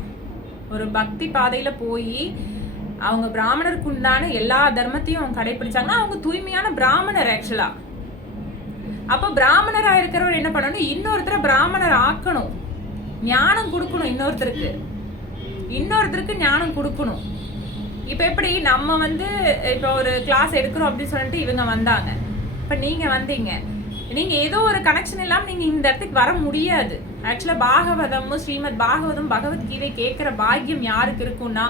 ஒரு பக்தி பாதையில போய் அவங்க பிராமணருக்கு உண்டான எல்லா தர்மத்தையும் அவங்க கடைபிடிச்சாங்கன்னா அவங்க தூய்மையான பிராமணர் ஆக்சுவலா. அப்ப பிராமணரா இருக்கிறவர் என்ன பண்ணணும், இன்னொருத்தரை பிராமணர் ஆக்கணும், ஞானம் கொடுக்கணும், இன்னொருத்தருக்கு ஞானம் கொடுக்கணும். இப்ப எப்படி நம்ம வந்து இப்ப ஒரு கிளாஸ் எடுக்கிறோம் அப்படின்னு சொல்லிட்டு இவங்க வந்தாங்க, இப்ப நீங்க வந்தீங்க, நீங்க ஏதோ ஒரு கனெக்ஷன் இல்லாம நீங்க இந்த இடத்துக்கு வர முடியாது. ஆக்சுவலா பாகவதமும் ஸ்ரீமத் பாகவதம் பகவத்கீதை கேட்கிற பாக்கியம் யாருக்கு இருக்கும்னா,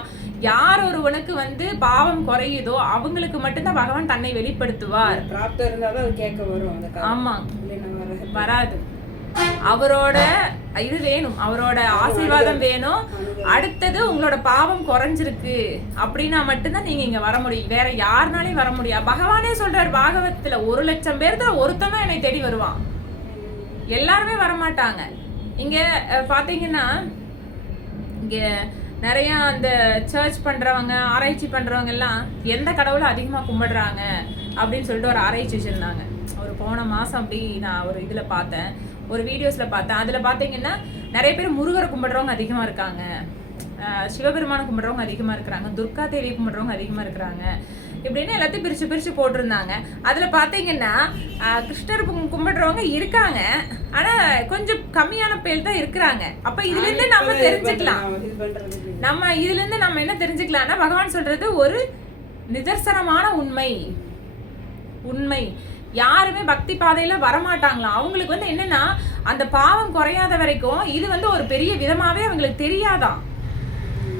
யார் ஒருவனுக்கு வந்து பாவம் குறையுதோ அவங்களுக்கு மட்டும்தான் பகவான் தன்னை வெளிப்படுத்துவார். ஆமா, வராது. அவரோட இது வேணும், அவரோட ஆசீர்வாதம் வேணும். அடுத்தது உங்களோட பாவம் குறைஞ்சிருக்கு அப்படின்னா மட்டும்தான் நீங்க இங்க வர முடியும், வேற யாருனாலையும் வர முடியாது. பகவானே சொல்றாரு பாகவத்துல, 1,00,000 பேர்த்துல ஒருத்தன் என்னை தேடி வருவான், எல்லாருமே வரமாட்டாங்க. இங்க பாத்தீங்கன்னா இங்க நிறைய அந்த சர்ச் பண்றவங்க, ஆராய்ச்சி பண்றவங்க எல்லாம் எந்த கடவுளை அதிகமா கும்பிடுறாங்க அப்படின்னு சொல்லிட்டு ஒரு ஆராய்ச்சி வச்சிருந்தாங்க. ஒரு போன மாசம் அப்படி நான் ஒரு இதுல பார்த்தேன், ஒரு வீடியோஸ்ல பார்த்தேன். அதுல பாத்தீங்கன்னா நிறைய பேர் முருகரை கும்பிடுறவங்க அதிகமா இருக்காங்க, சிவபெருமானை கும்பிடுறவங்க அதிகமா இருக்கிறாங்க, துர்கா தேவி கும்பிடுறவங்க அதிகமா இருக்கிறாங்க, இப்படின்னு எல்லாத்தையும் பிரிச்சு போட்டிருந்தாங்க. அதுல பாத்தீங்கன்னா கிருஷ்ணர் கும்பிடுறவங்க இருக்காங்க, ஆனா கொஞ்சம் கம்மியான பேர் தான் இருக்கிறாங்க. அப்ப இதுல இருந்து நம்ம தெரிஞ்சுக்கலாம், நம்ம என்ன தெரிஞ்சுக்கலாம்னா, பகவான் சொல்றது ஒரு நிதர்சனமான உண்மை. யாருமே பக்தி பாதையில வரமாட்டாங்களாம். அவங்களுக்கு வந்து என்னன்னா, அந்த பாவம் குறையாத வரைக்கும் இது வந்து ஒரு பெரிய விதமாவே அவங்களுக்கு தெரியாதான்.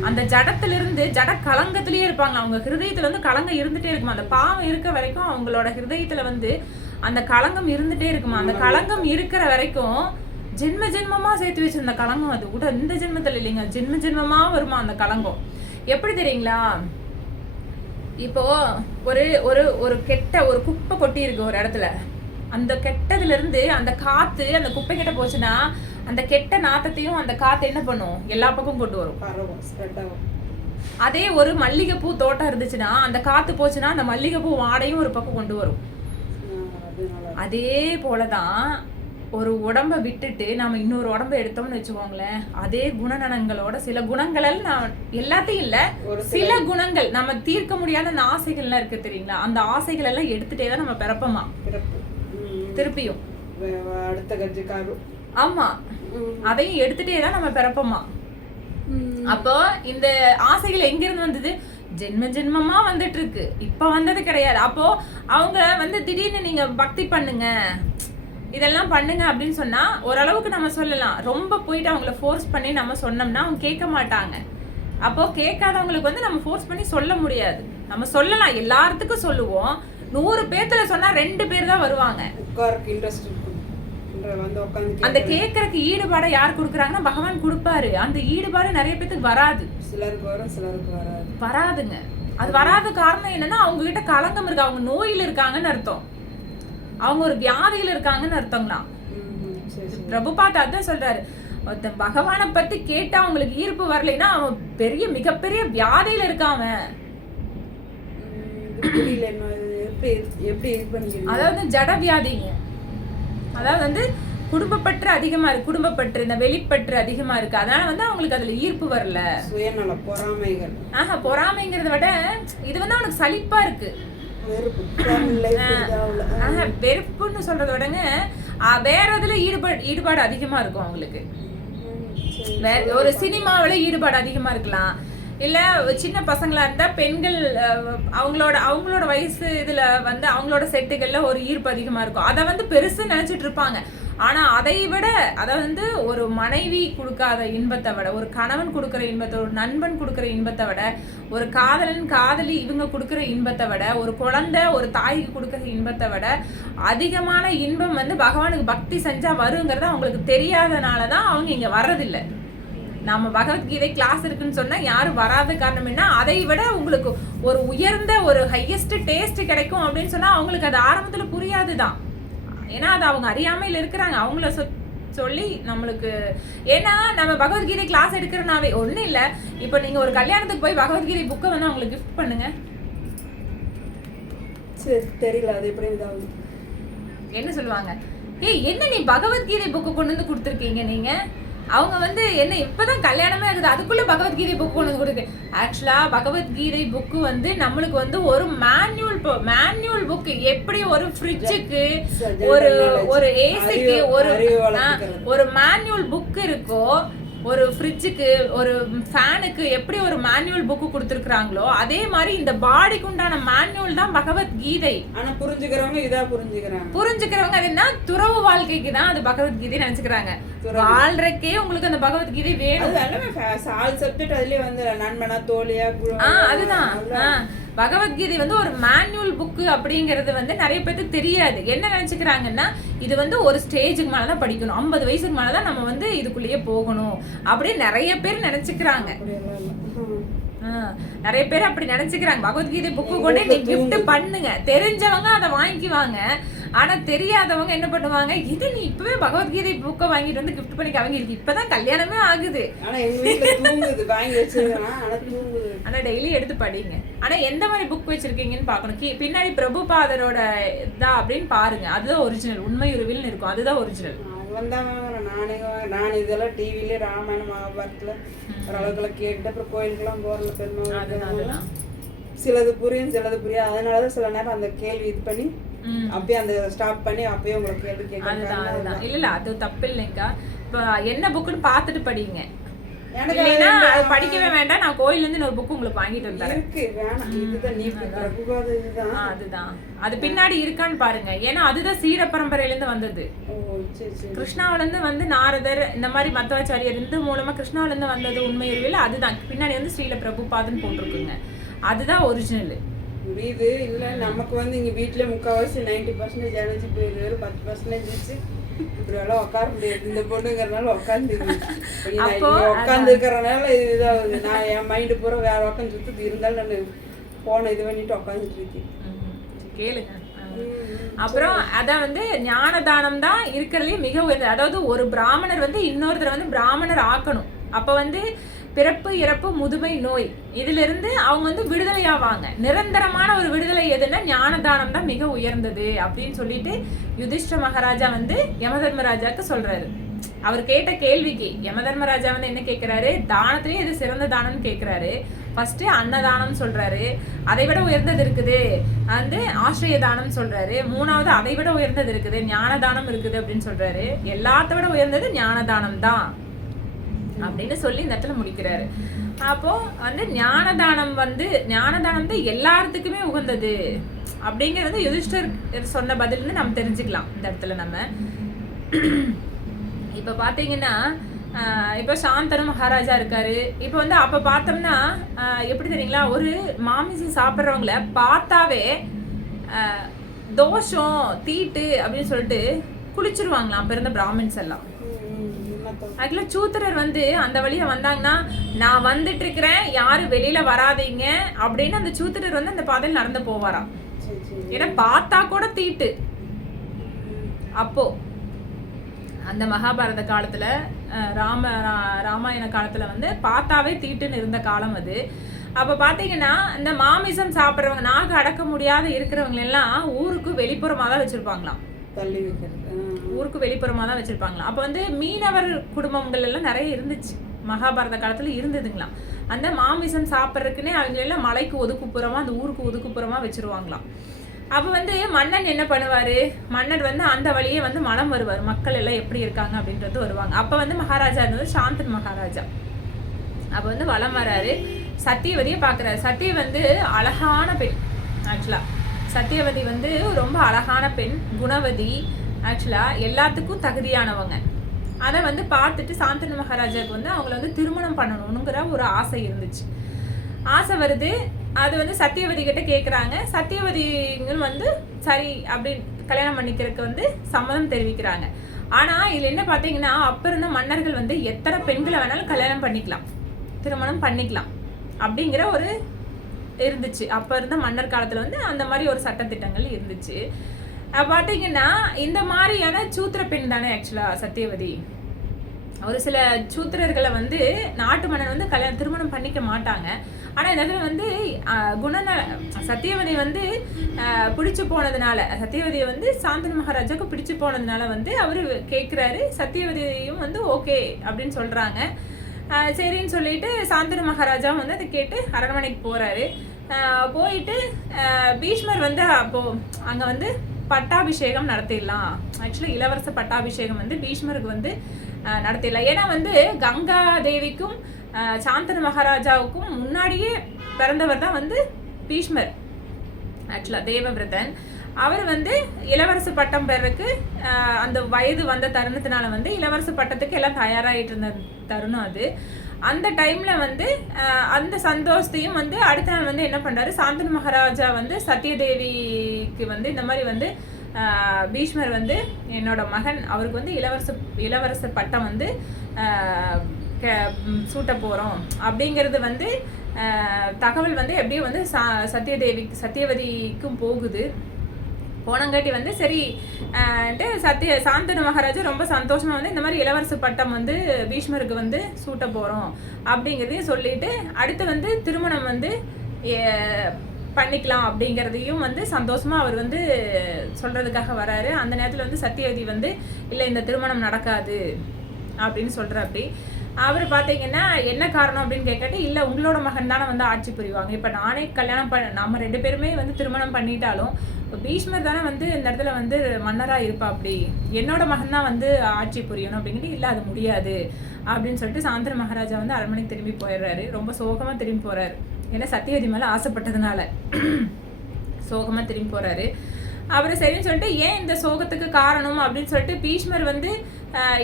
அந்த ஜடத்திலிருந்து ஜட கலங்கத்திலேயே இருப்பாங்க, அவங்க ஹிருதயத்துல வந்து கலங்கம் இருந்துட்டே இருக்குமா. அந்த பாவம் இருக்க வரைக்கும் அவங்களோட ஹிருதயத்துல வந்து அந்த கலங்கம் இருந்துட்டே இருக்குமா. அந்த கலங்கம் இருக்கிற வரைக்கும் ஜென்மமா சேர்த்து வச்சிருந்த கலங்கம், அது கூட இந்த ஜென்மத்துல இல்லைங்க, ஜென்மமா வருமா அந்த கலங்கம். எப்படி தெரியுங்களா, இப்போ ஒரு ஒரு ஒரு கெட்ட ஒரு குப்பை கொட்டி இருக்கு ஒரு இடத்துல, அந்த கெட்டதுல இருந்து அந்த காத்து அந்த குப்பை கிட்ட போச்சுன்னா அந்த கெட்ட நாத்தத்தையும் அந்த காத்து என்ன பண்ணும், எல்லா பக்கம் கொண்டு வரும். அதே ஒரு மல்லிகைப்பூ தோட்டம் இருந்துச்சுன்னா அந்த காத்து போச்சுன்னா அந்த மல்லிகைப்பூ வாடையும் ஒரு பக்கம் கொண்டு வரும். அதே போலதான் ஒரு உடம்ப விட்டுட்டு நாம இன்னொரு உடம்ப எடுத்தோம்னு வச்சுக்கோங்களேன், அதே குணநலங்களோட சில குணங்கள், நான் எல்லாத்தையும் இல்ல, சில குணங்கள் நம்ம தீர்க்க முடியாத அந்த ஆசைகள் எல்லாம் இருக்கு தெரியுங்களா, அந்த ஆசைகள் எல்லாம் எடுத்துட்டே தான் நம்ம பிறப்போமா திருப்பியும் ஆமா, அதையும் எடுத்துட்டே தான் நம்ம பிறப்போமா. அப்போ இந்த ஆசைகள் எங்க இருந்து வந்தது, ஜென்மமா வந்துட்டு இருக்கு, இப்ப வந்தது கிடையாது. அப்போ அவங்க வந்து திடீர்னு நீங்க பக்தி பண்ணுங்க, இதெல்லாம் பண்ணுங்க அப்படின்னு சொன்னா ஓரளவுக்கு நம்ம சொல்லலாம். ரொம்ப போயிட்டு அவங்கள ஃபோர்ஸ் பண்ணி நம்ம சொன்னோம்னா அவங்க கேட்க மாட்டாங்க. அப்போ கேட்காதவங்களுக்கு வந்து நம்ம ஃபோர்ஸ் பண்ணி சொல்ல முடியாது. நம்ம சொல்லலாம், எல்லாத்துக்கும் சொல்லுவோம். 100 பேர்த்துல சொன்னா 2 பேர் தான் வருவாங்க. அந்த கேட்கறதுக்கு ஈடுபாட யார் கொடுக்குறாங்கன்னா பகவான் கொடுப்பாரு. அந்த ஈடுபாடு நிறைய பேருக்கு வராது, சிலருக்கு வரும், சிலருக்கு வராதுங்க. அது வராத காரணம் என்னன்னா, அவங்க கிட்ட கலங்கம் இருக்கு, அவங்க நோயில இருக்காங்கன்னு அர்த்தம், அவங்க ஒரு வியாதியில இருக்காங்கன்னு அர்த்தம்லாம். பிரபுபாத் அதான் சொல்றாரு, பகவானை பத்தி கேட்டா அவங்களுக்கு ஈர்ப்பு வரலைன்னா அவன் மிகப்பெரிய வியாதியில இருக்கான். அதாவது ஜட வியாதிங்க, அதாவது வந்து குடும்பப்பற்று அதிகமா இருக்கு, குடும்பப்பற்று இந்த வெளிப்பற்று அதிகமா இருக்கு, அதனால வந்து அவங்களுக்கு அதுல ஈர்ப்பு வரல. சுயநல பொறாமைகள். பொறாமைங்கிறத விட இது வந்து அவனுக்கு சலிப்பா இருக்கு. வெறுப்புன்னு சொல்றத விடங்க வேற இதுல ஈடுபாடு அதிகமா இருக்கும் அவங்களுக்கு. ஒரு சினிமாவில ஈடுபாடு அதிகமா இருக்கலாம், இல்ல சின்ன பசங்களா இருந்தா பெண்கள் அவங்களோட வயசு இதுல வந்து அவங்களோட செட்டுகள்ல ஒரு ஈர்ப்பு அதிகமா இருக்கும். அதை வந்து பெருசு நினைச்சிட்டு இருப்பாங்க. ஆனா அதை விட அதை வந்து ஒரு மனைவி கொடுக்காத இன்பத்தை விட, ஒரு கணவன் கொடுக்குற இன்பத்தை, ஒரு நண்பன் கொடுக்குற இன்பத்தை விட, ஒரு காதலி இவங்க கொடுக்குற இன்பத்தை விட, ஒரு குழந்தை ஒரு தாய்க்கு கொடுக்குற இன்பத்தை விட அதிகமான இன்பம் வந்து பகவானுக்கு பக்தி செஞ்சா வருங்கிறத அவங்களுக்கு தெரியாதனாலதான் அவங்க இங்க வர்றதில்லை. நம்ம பகவத்கீதை கிளாஸ் இருக்குன்னு சொன்னா யாரும் வராத காரணம் என்ன, அதை விட உங்களுக்கு ஒரு உயர்ந்த ஒரு ஹையஸ்ட் டேஸ்ட் கிடைக்கும் அப்படின்னு சொன்னா அவங்களுக்கு அது ஆரம்பத்துல புரியாதுதான். ஏன்னா அது அவங்க அறியாமையில் இருக்கிறாங்க. அவங்கள சொல்லி நம்மளுக்கு, ஏன்னா நம்ம பகவத்கீதை கிளாஸ் எடுக்கிறனாவே ஒன்றும் இல்லை. இப்போ நீங்கள் ஒரு கல்யாணத்துக்கு போய் பகவத்கீதை புக்கை வந்து அவங்களுக்கு கிஃப்ட் பண்ணுங்க. சரி, தெரியல அது எப்படி இதாவது என்ன சொல்லுவாங்க, என்ன நீ பகவத்கீதை புக்கு கொண்டு வந்து கொடுத்துருக்கீங்க நீங்க. அவங்க வந்து என்ன இப்பதான் கல்யாணமே ஆகுது அதுக்குள்ள பகவத்கீதை புக் கொண்டு வந்து கொடுக்கு. ஆக்சுவலா பகவத்கீதை புக்கு வந்து நம்மளுக்கு வந்து ஒரு மேனுவல் புக். எப்படி ஒரு ஃப்ரிட்ஜுக்கு ஒரு ஏசிக்கு ஒரு மேனுவல் புக் இருக்கோ, ஒரு ஃப்ரிட்ஜுக்கு ஒரு ஃபேனுக்கு எப்படி ஒரு மேனுவல் புக்கு கொடுத்துருக்காங்களோ, அதே மாதிரி இந்த பாடிக்கு உண்டான மேனுவல் தான் பகவத்கீதை. ஆனா புரிஞ்சுக்கிறவங்க அது என்ன, துறவு வாழ்க்கைக்கு தான் அது பகவத்கீதை நினைச்சுக்கிறாங்க. வாழ்றக்கே உங்களுக்கு அந்த பகவத்கீதை வேணும். அதுலயே வந்து நண்பனா தோழியா அதுதான் பகவத்கீதை வந்து ஒரு மேனுவல் புக்கு அப்படிங்கிறது வந்து நிறைய பேருக்கு தெரியாது. என்ன நினைச்சுக்கிறாங்கன்னா, இது வந்து ஒரு ஸ்டேஜுக்கு மேலதான் படிக்கணும், 50 வயசுக்கு மேலதான் நம்ம வந்து இதுக்குள்ளேயே போகணும் அப்படின்னு நிறைய பேர் நினைச்சுக்கிறாங்க. நிறைய பேர் அப்படி நினைச்சுக்கிறாங்க. பகவத்கீதை புக்கு கொண்டு நீ கிஃப்ட் பண்ணுங்க, தெரிஞ்சவங்க அதை வாங்கிக்குவாங்க. ஆனா தெரியாதவங்க என்ன பண்ணுவாங்க, இது நீ இப்பவே பகவத்கீதை புக்கை வாங்கிட்டு வந்து கிஃப்ட் பண்ணிக்க. அவங்க இப்பதான் கல்யாணமே ஆகுது, ஆனா டெய்லி எடுத்து படிங்க. ஆனா எந்த மாதிரி புக் வச்சிருக்கீங்கன்னு பாக்கணும். பின்னாடி பிரபுபாதரோட இதா அப்படின்னு பாருங்க, அதுதான் ஒரிஜினல். உண்மையுருவில் இருக்கும், அதுதான் ஒரிஜினல். நான் இதெல்லாம் டிவில ராமாயணம் மகாபாரத்துல ஓரளவுக்குள்ள கேட்டு அப்புறம் கோயிலுக்கெல்லாம் போறல பெருமாள் சிலது புரியும் சிலது புரியாது. அதனாலதான் சில நேரம் அந்த கேள்வி இது பண்ணி அப்பயே அந்த ஸ்டாப் பண்ணி அப்பயே உங்களுக்கு கேள்வி கேட்க. இல்ல அது தப்பு இல்லைங்கக்கா. இப்ப என்ன புக்குன்னு பாத்துட்டு படிங்க. படிக்கவே வேண்டாம், நான் கோயில்ல இருந்து ஒரு புக் உங்களுக்கு வாங்கிட்டு வந்தேன். அதுதான் அது பின்னாடி இருக்கான்னு பாருங்க. ஏன்னா அதுதான் சீட பரம்பரையில இருந்து வந்தது. கிருஷ்ணாவில இருந்து வந்து நாரதர் இந்த மாதிரி மத்வாச்சாரியர் இந்த மூலமா கிருஷ்ணாவில இருந்து வந்தது உண்மையுருவில். அதுதான் பின்னாடி வந்து ஸ்ரீல பிரபுபாதன் போட்டிருக்குங்க. அதுதான் ஒரிஜினல். புரியுது. இல்ல நமக்கு வந்து இங்க வீட்டுல 3/4 90% எனர்ஜி போயிடுது, ஒரு 10% வச்சு இப்படியெல்லாம் உட்கார முடியாது. இந்த பொண்ணுங்கிறதுனால உட்காந்து இருக்கிறனால இதாகுது. நான் என் மைண்டு பூரா வேற உட்காந்து சுத்து இருந்தாலும் நான் போன இது பண்ணிட்டு உட்காந்துட்டு இருக்கேன். கேளுங்க. அப்புறம் அத வந்து ஞான தானம் தான் இருக்கிறதுலயே மிக உயர்ந்தது. அதாவது ஒரு பிராமணர் வந்து இன்னொருத்தரை வந்து பிராமணர் ஆக்கணும். அப்ப வந்து பிறப்பு இறப்பு முதுமை நோய் இதுல இருந்து அவங்க வந்து விடுதலை ஆவாங்க. நிரந்தரமான ஒரு விடுதலை எதுன்னா ஞானதானம் தான் மிக உயர்ந்தது அப்படின்னு சொல்லிட்டு யுதிஷ்ட மகாராஜா வந்து யமதர்மராஜாக்கு சொல்றாரு. அவர் கேட்ட கேள்விக்கு யமதர்மராஜா வந்து என்ன கேட்கிறாரு, தானத்திலேயே எது சிறந்த தானம்னு கேட்கிறாரு. ஃபர்ஸ்ட் அன்னதானம் சொல்றாரு, அதை விட உயர்ந்தது இருக்குது வந்து ஆசிரிய தானம் சொல்றாரு. மூணாவது அதை விட உயர்ந்தது இருக்குது ஞானதானம் இருக்குது அப்படின்னு சொல்றாரு. எல்லாத்த விட உயர்ந்தது ஞானதானம் தான் அப்படின்னு சொல்லி இந்த இடத்துல முடிக்கிறாரு. அப்போ வந்து ஞானதானம் தான் எல்லாத்துக்குமே உகந்தது அப்படிங்கிறது யுதிஷ்டர் சொன்ன பதில்னு நம்ம தெரிஞ்சுக்கலாம் இந்த இடத்துல. நம்ம இப்ப பாத்தீங்கன்னா இப்போ சாந்தனு மகாராஜா இருக்காரு. இப்போ வந்து அப்ப பார்த்தோம்னா எப்படி தெரியுங்களா, ஒரு மாமிசம் சாப்பிட்றவங்கள பார்த்தாவே தோஷம் தீட்டு அப்படின்னு சொல்லிட்டு குளிச்சிருவாங்களாம் பிறந்த பிராமின்ஸ் எல்லாம். அதுல சூத்திரர் வந்து அந்த வழியா வந்தாங்கன்னா, நான் வந்துட்டு இருக்கிறேன் யாரும் வெளியில வராதீங்க அப்படின்னு அந்த சூத்திரர் வந்து அந்த பாதையில் நடந்து போவாராம். ஏன்னா பார்த்தா கூட தீட்டு. அப்போ அந்த மகாபாரத காலத்துல ராமாயண காலத்துல வந்து பார்த்தாவே தீட்டுன்னு இருந்த காலம் அது. அப்ப பாத்தீங்கன்னா இந்த மாமிசம் சாப்பிட்றவங்க, நாக அடக்க முடியாத இருக்கிறவங்க எல்லாம் ஊருக்கு வெளிப்புறமா தான் வச்சிருப்பாங்களாம். ஊருக்கு வெளிப்புறமா தான் வச்சிருப்பாங்களாம். அப்ப வந்து மீனவர் குடும்பங்கள் எல்லாம் நிறைய இருந்துச்சு மகாபாரத காலத்துல இருந்ததுங்களாம். அந்த மாமிசம் சாப்பிட்றதுக்குன்னே அவங்க எல்லாம் மலைக்கு ஒதுக்குப்புறமா அந்த ஊருக்கு ஒதுக்குப்புறமா வச்சிருவாங்களாம். அப்போ வந்து மன்னன் என்ன பண்ணுவார், மன்னர் வந்து அந்த வழியே வந்து மனம் வருவார், மக்கள் எல்லாம் எப்படி இருக்காங்க அப்படின்றது வருவாங்க. அப்போ வந்து மகாராஜா இருந்தவர் சாந்தனு மகாராஜா. அப்போ வந்து வலம் வராரு, சத்தியவதியை பார்க்குறாரு. சத்திய வந்து அழகான பெண். ஆக்சுவலாக சத்தியவதி வந்து ரொம்ப அழகான பெண், குணவதி, ஆக்சுவலாக எல்லாத்துக்கும் தகுதியானவங்க. அதை வந்து பார்த்துட்டு சாந்தனு மகாராஜாவுக்கு வந்து அவங்கள வந்து திருமணம் பண்ணணுங்கிற ஒரு ஆசை இருந்துச்சு. ஆசை வருது. அது வந்து சத்தியவதி கிட்ட கேட்குறாங்க. சத்தியவதிங்களும் வந்து சரி அப்படின்னு கல்யாணம் பண்ணிக்கிறதுக்கு வந்து சம்மதம் தெரிவிக்கிறாங்க. ஆனால் இதில் என்ன பார்த்தீங்கன்னா, அப்போ இருந்த மன்னர்கள் வந்து எத்தனை பெண்களை வேணாலும் கல்யாணம் பண்ணிக்கலாம், திருமணம் பண்ணிக்கலாம் அப்படிங்கிற ஒரு இருந்துச்சு. அப்போ இருந்த மன்னர் காலத்தில் வந்து அந்த மாதிரி ஒரு சட்டத்திட்டங்கள் இருந்துச்சு. பார்த்தீங்கன்னா இந்த மாதிரியான சூத்திர பெண் தானே ஆக்சுவலாக சத்தியவதி. ஒரு சில சூத்திரர்களை வந்து நாட்டு மன்னன் வந்து திருமணம் பண்ணிக்க மாட்டாங்க. ஆனால் இந்த இடத்துல வந்து சத்தியவதி வந்து பிடிச்சு போனதுனால, சத்தியவதியை வந்து சாந்தனு மகாராஜாவுக்கு பிடிச்சு போனதுனால வந்து அவர் கேட்குறாரு. சத்தியவதியும் வந்து ஓகே அப்படின்னு சொல்கிறாங்க. சரின்னு சொல்லிட்டு சாந்தனு மகாராஜாவும் வந்து அதை கேட்டு அரண்மனைக்கு போகிறாரு. போயிட்டு பீஷ்மர் வந்து அப்போது அங்கே வந்து பட்டாபிஷேகம் நடத்திடலாம். ஆக்சுவலி இளவரச பட்டாபிஷேகம் வந்து பீஷ்மருக்கு வந்து நடத்திடலாம். ஏன்னா வந்து கங்கா தேவிக்கும் சாந்தனு மகாராஜாவுக்கும் முன்னாடியே பிறந்தவர் தான் வந்து பீஷ்மர். ஆக்சுவலாக தேவவிரதன் அவர் வந்து இளவரசு பட்டம் பெறக்கு அந்த வயது வந்த தருணத்தினால வந்து இளவரசு பட்டத்துக்கு எல்லாம் தயாராகிட்டு இருந்த தருணம் அது. அந்த டைமில் வந்து அந்த சந்தோஷத்தையும் வந்து அடுத்த நாள் வந்து என்ன பண்ணுறாரு, சாந்தனு மகாராஜா வந்து சத்யதேவிக்கு வந்து இந்த மாதிரி வந்து பீஷ்மர் வந்து என்னோட மகன், அவருக்கு வந்து இளவரச பட்டம் வந்து சூட்ட போகிறோம் அப்படிங்கிறது வந்து தகவல் வந்து எப்படியும் வந்து சத்தியவதிக்கும் போகுது. போனங்காட்டி வந்து சரி சாந்தனு மகாராஜா ரொம்ப சந்தோஷமாக வந்து இந்த மாதிரி இளவரசு பட்டம் வந்து பீஷ்மருக்கு வந்து சூட்ட போகிறோம் அப்படிங்கிறதையும் சொல்லிட்டு அடுத்து வந்து திருமணம் வந்து பண்ணிக்கலாம் அப்படிங்கிறதையும் வந்து சந்தோஷமாக அவர் வந்து சொல்கிறதுக்காக வராரு. அந்த நேரத்தில் வந்து சத்தியவதி வந்து இல்லை இந்த திருமணம் நடக்காது அப்படின்னு சொல்கிறாப்படி. அவர் பார்த்தீங்கன்னா என்ன காரணம் அப்படின்னு கேட்காட்டி, இல்லை உங்களோட மகன் தானே வந்து ஆட்சி புரிவாங்க, இப்போ நானே கல்யாணம் நம்ம 2 பேருமே வந்து திருமணம் பண்ணிட்டாலும் பீஷ்மர் தானே வந்து இந்த இடத்துல வந்து மன்னராக இருப்பா, அப்படி என்னோட மகன் தான் வந்து ஆட்சி புரியணும் அப்படிங்கிட்டு, இல்லை அது முடியாது அப்படின்னு சொல்லிட்டு சாந்தனு மகாராஜா வந்து அரண்மனைக்கு திரும்பி போயிடுறாரு. ரொம்ப சோகமாக திரும்பி போகிறாரு. ஏன்னா சத்தியவதி மேலே ஆசைப்பட்டதுனால சோகமாக திரும்பி போகிறாரு. அவர் சரின்னு சொல்லிட்டு ஏன் இந்த சோகத்துக்கு காரணம் அப்படின்னு சொல்லிட்டு பீஷ்மர் வந்து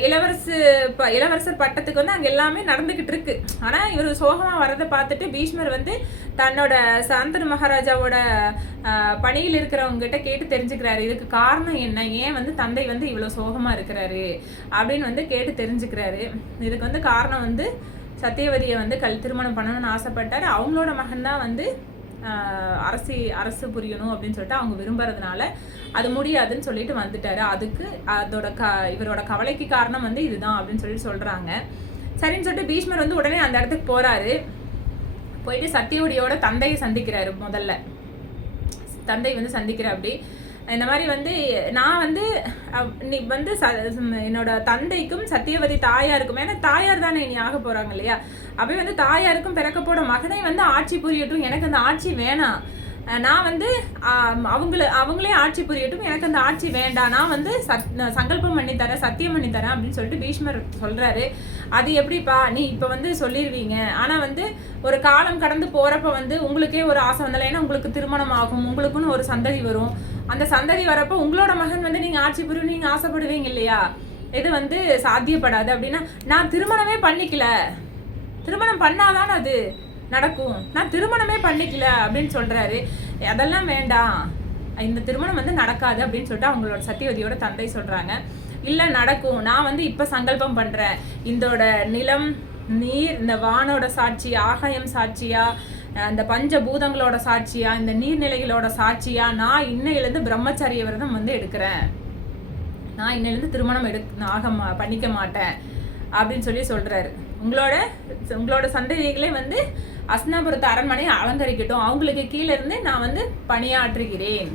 இளவரசர் பட்டத்துக்கு வந்து அங்கே எல்லாமே நடந்துக்கிட்டு இருக்கு. ஆனால் இவர் சோகமாக வரதை பார்த்துட்டு பீஷ்மர் வந்து தன்னோட சாந்தனு மகாராஜாவோட பணியில் இருக்கிறவங்ககிட்ட கேட்டு தெரிஞ்சுக்கிறாரு, இதுக்கு காரணம் என்ன, ஏன் வந்து தந்தை வந்து இவ்வளோ சோகமாக இருக்கிறாரு அப்படின்னு வந்து கேட்டு தெரிஞ்சுக்கிறாரு. இதுக்கு வந்து காரணம் வந்து சத்தியவதியை வந்து திருமணம் பண்ணணும்னு ஆசைப்பட்டார். அவங்களோட மகன் தான் வந்து அரசு புரியணும் அப்படின்னு சொல்லிட்டு அவங்க விரும்புறதுனால அது முடியாதுன்னு சொல்லிட்டு வந்துட்டாரு. அதுக்கு இவரோட கவலைக்கு காரணம் வந்து இதுதான் அப்படின்னு சொல்லிட்டு சொல்றாங்க. சரின்னு சொல்லிட்டு பீஷ்மர் வந்து உடனே அந்த இடத்துக்கு போறாரு. போயிட்டு சத்தியவதியோட தந்தையை சந்திக்கிறாரு. முதல்ல தந்தை வந்து சந்திக்கிற அப்படி இந்த மாதிரி வந்து நான் வந்து நீ வந்து என்னோட தந்தைக்கும் சத்தியவதி தாயாருக்கும், ஏன்னா தாயார் தானே இனி ஆக போறாங்க இல்லையா, அப்படி வந்து தாயாருக்கும் பிறக்க போட மகனை வந்து ஆட்சி புரியட்டும், எனக்கு அந்த ஆட்சி வேணாம், நான் வந்து அவங்களே ஆட்சி புரியட்டும், எனக்கு அந்த ஆட்சி வேண்டாம், நான் வந்து சங்கல்பம் பண்ணி தரேன், சத்தியம் பண்ணி தரேன் அப்படின்னு சொல்லிட்டு பீஷ்மர் சொல்றாரு. அது எப்படிப்பா நீ இப்போ வந்து சொல்லிடுவீங்க, ஆனால் வந்து ஒரு காலம் கடந்து போறப்ப வந்து உங்களுக்கே ஒரு ஆசை வந்தால, ஏன்னா உங்களுக்கு திருமணம் ஆகும், உங்களுக்குன்னு ஒரு சந்ததி வரும், அந்த சந்ததி வரப்போ உங்களோட மகன் வந்து நீங்க ஆட்சி புரியும் நீங்க ஆசைப்படுவீங்க இல்லையா, இது வந்து சாத்தியப்படாது அப்படின்னா நான் திருமணமே பண்ணிக்கல, திருமணம் பண்ணாதான் அது நடக்கும், நான் திருமணமே பண்ணிக்கல அப்படின்னு சொல்றாரு. அதெல்லாம் வேண்டாம், இந்த திருமணம் வந்து நடக்காது அப்படின்னு சொல்லிட்டு அவங்களோட சத்தியவதியோட தந்தை சொல்றாங்க. இல்லை நடக்கும், நான் வந்து இப்போ சங்கல்பம் பண்றேன், இந்தோட நிலம் நீர் இந்த வானோட சாட்சி, ஆகாயம் சாட்சியா, அந்த பஞ்சபூதங்களோட சாட்சியா, இந்த நீர்நிலைகளோட சாட்சியா நான் இன்னையிலேருந்து பிரம்மச்சரிய விரதம் வந்து எடுக்கிறேன், நான் இன்னையிலேருந்து திருமணம் பண்ணிக்க மாட்டேன் அப்படின்னு சொல்றாரு. உங்களோட சந்ததிகளே வந்து அஸ்னாபுரத்து அரண்மனையை அலங்கரிக்கட்டும், அவங்களுக்கு கீழே இருந்து நான் வந்து பணியாற்றுகிறேன்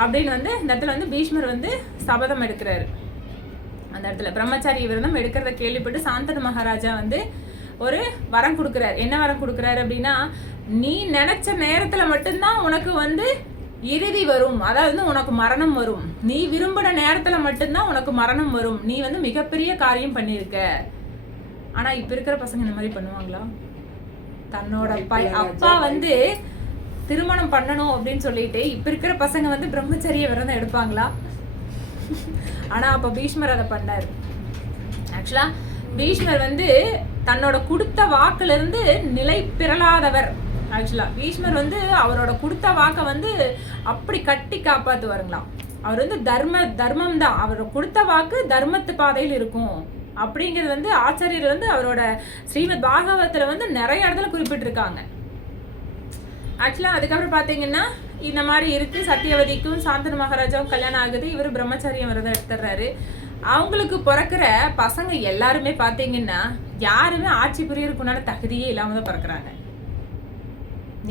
அப்படின்னு வந்து இந்த இடத்துல வந்து பீஷ்மர் வந்து சபதம் எடுக்கிறாரு. அந்த இடத்துல பிரம்மச்சாரிய விரதம் எடுக்கிறத கேள்விப்பட்டு சாந்தனு மகாராஜா வந்து ஒரு வரம் கொடுக்குறாரு. என்ன வரம் கொடுக்குறாரு அப்படின்னா, நீ நினைச்ச நேரத்துல மட்டும்தான் உனக்கு வந்து இறுதி வரும், அதாவது உனக்கு மரணம் வரும், நீ விரும்பின நேரத்துல மட்டும்தான் உனக்கு மரணம் வரும், நீ வந்து மிகப்பெரிய காரியம் பண்ணியிருக்க. ஆனா இப்ப இருக்கிற பசங்க இந்த மாதிரி பண்ணுவாங்களா? தன்னோட அப்பா வந்து திருமணம் பண்ணணும் அப்படின்னு சொல்லிட்டு இப்ப இருக்கிற பசங்க வந்து பிரம்மச்சரிய விரதம் எடுப்பாங்களா? ஆனா அப்ப பீஷ்மர் அதை பண்ணாரு. ஆக்சுவலா பீஷ்மர் வந்து தன்னோட கொடுத்த வாக்குல இருந்து நிலை பிறலாதவர். ஆக்சுவலா பீஷ்மர் வந்து அவரோட கொடுத்த வாக்கை வந்து அப்படி கட்டி காப்பாத்துவாருங்களாம். அவர் வந்து தர்மம் தான், அவர் கொடுத்த வாக்கு தர்மத்து பாதையில் இருக்கும் அப்படிங்கிறது வந்து ஆச்சாரியர் வந்து அவரோட ஸ்ரீமத் பாகவத்துல வந்து நிறைய இடத்துல குறிப்பிட்டிருக்காங்க. ஆக்சுவலா அதுக்கப்புறம் பாத்தீங்கன்னா இந்த மாதிரி இருக்கு. சத்தியவதிக்கும் சாந்தனு மகாராஜாவும் கல்யாணம் ஆகுது. இவர் பிரம்மச்சரியம் விரதம் எடுத்துடுறாரு. அவங்களுக்கு பிறக்கிற பசங்க எல்லாருமே பாத்தீங்கன்னா யாருமே ஆட்சி புரியறதுக்குண்டான தகுதியே இல்லாம தான் பிறக்கிறாங்க.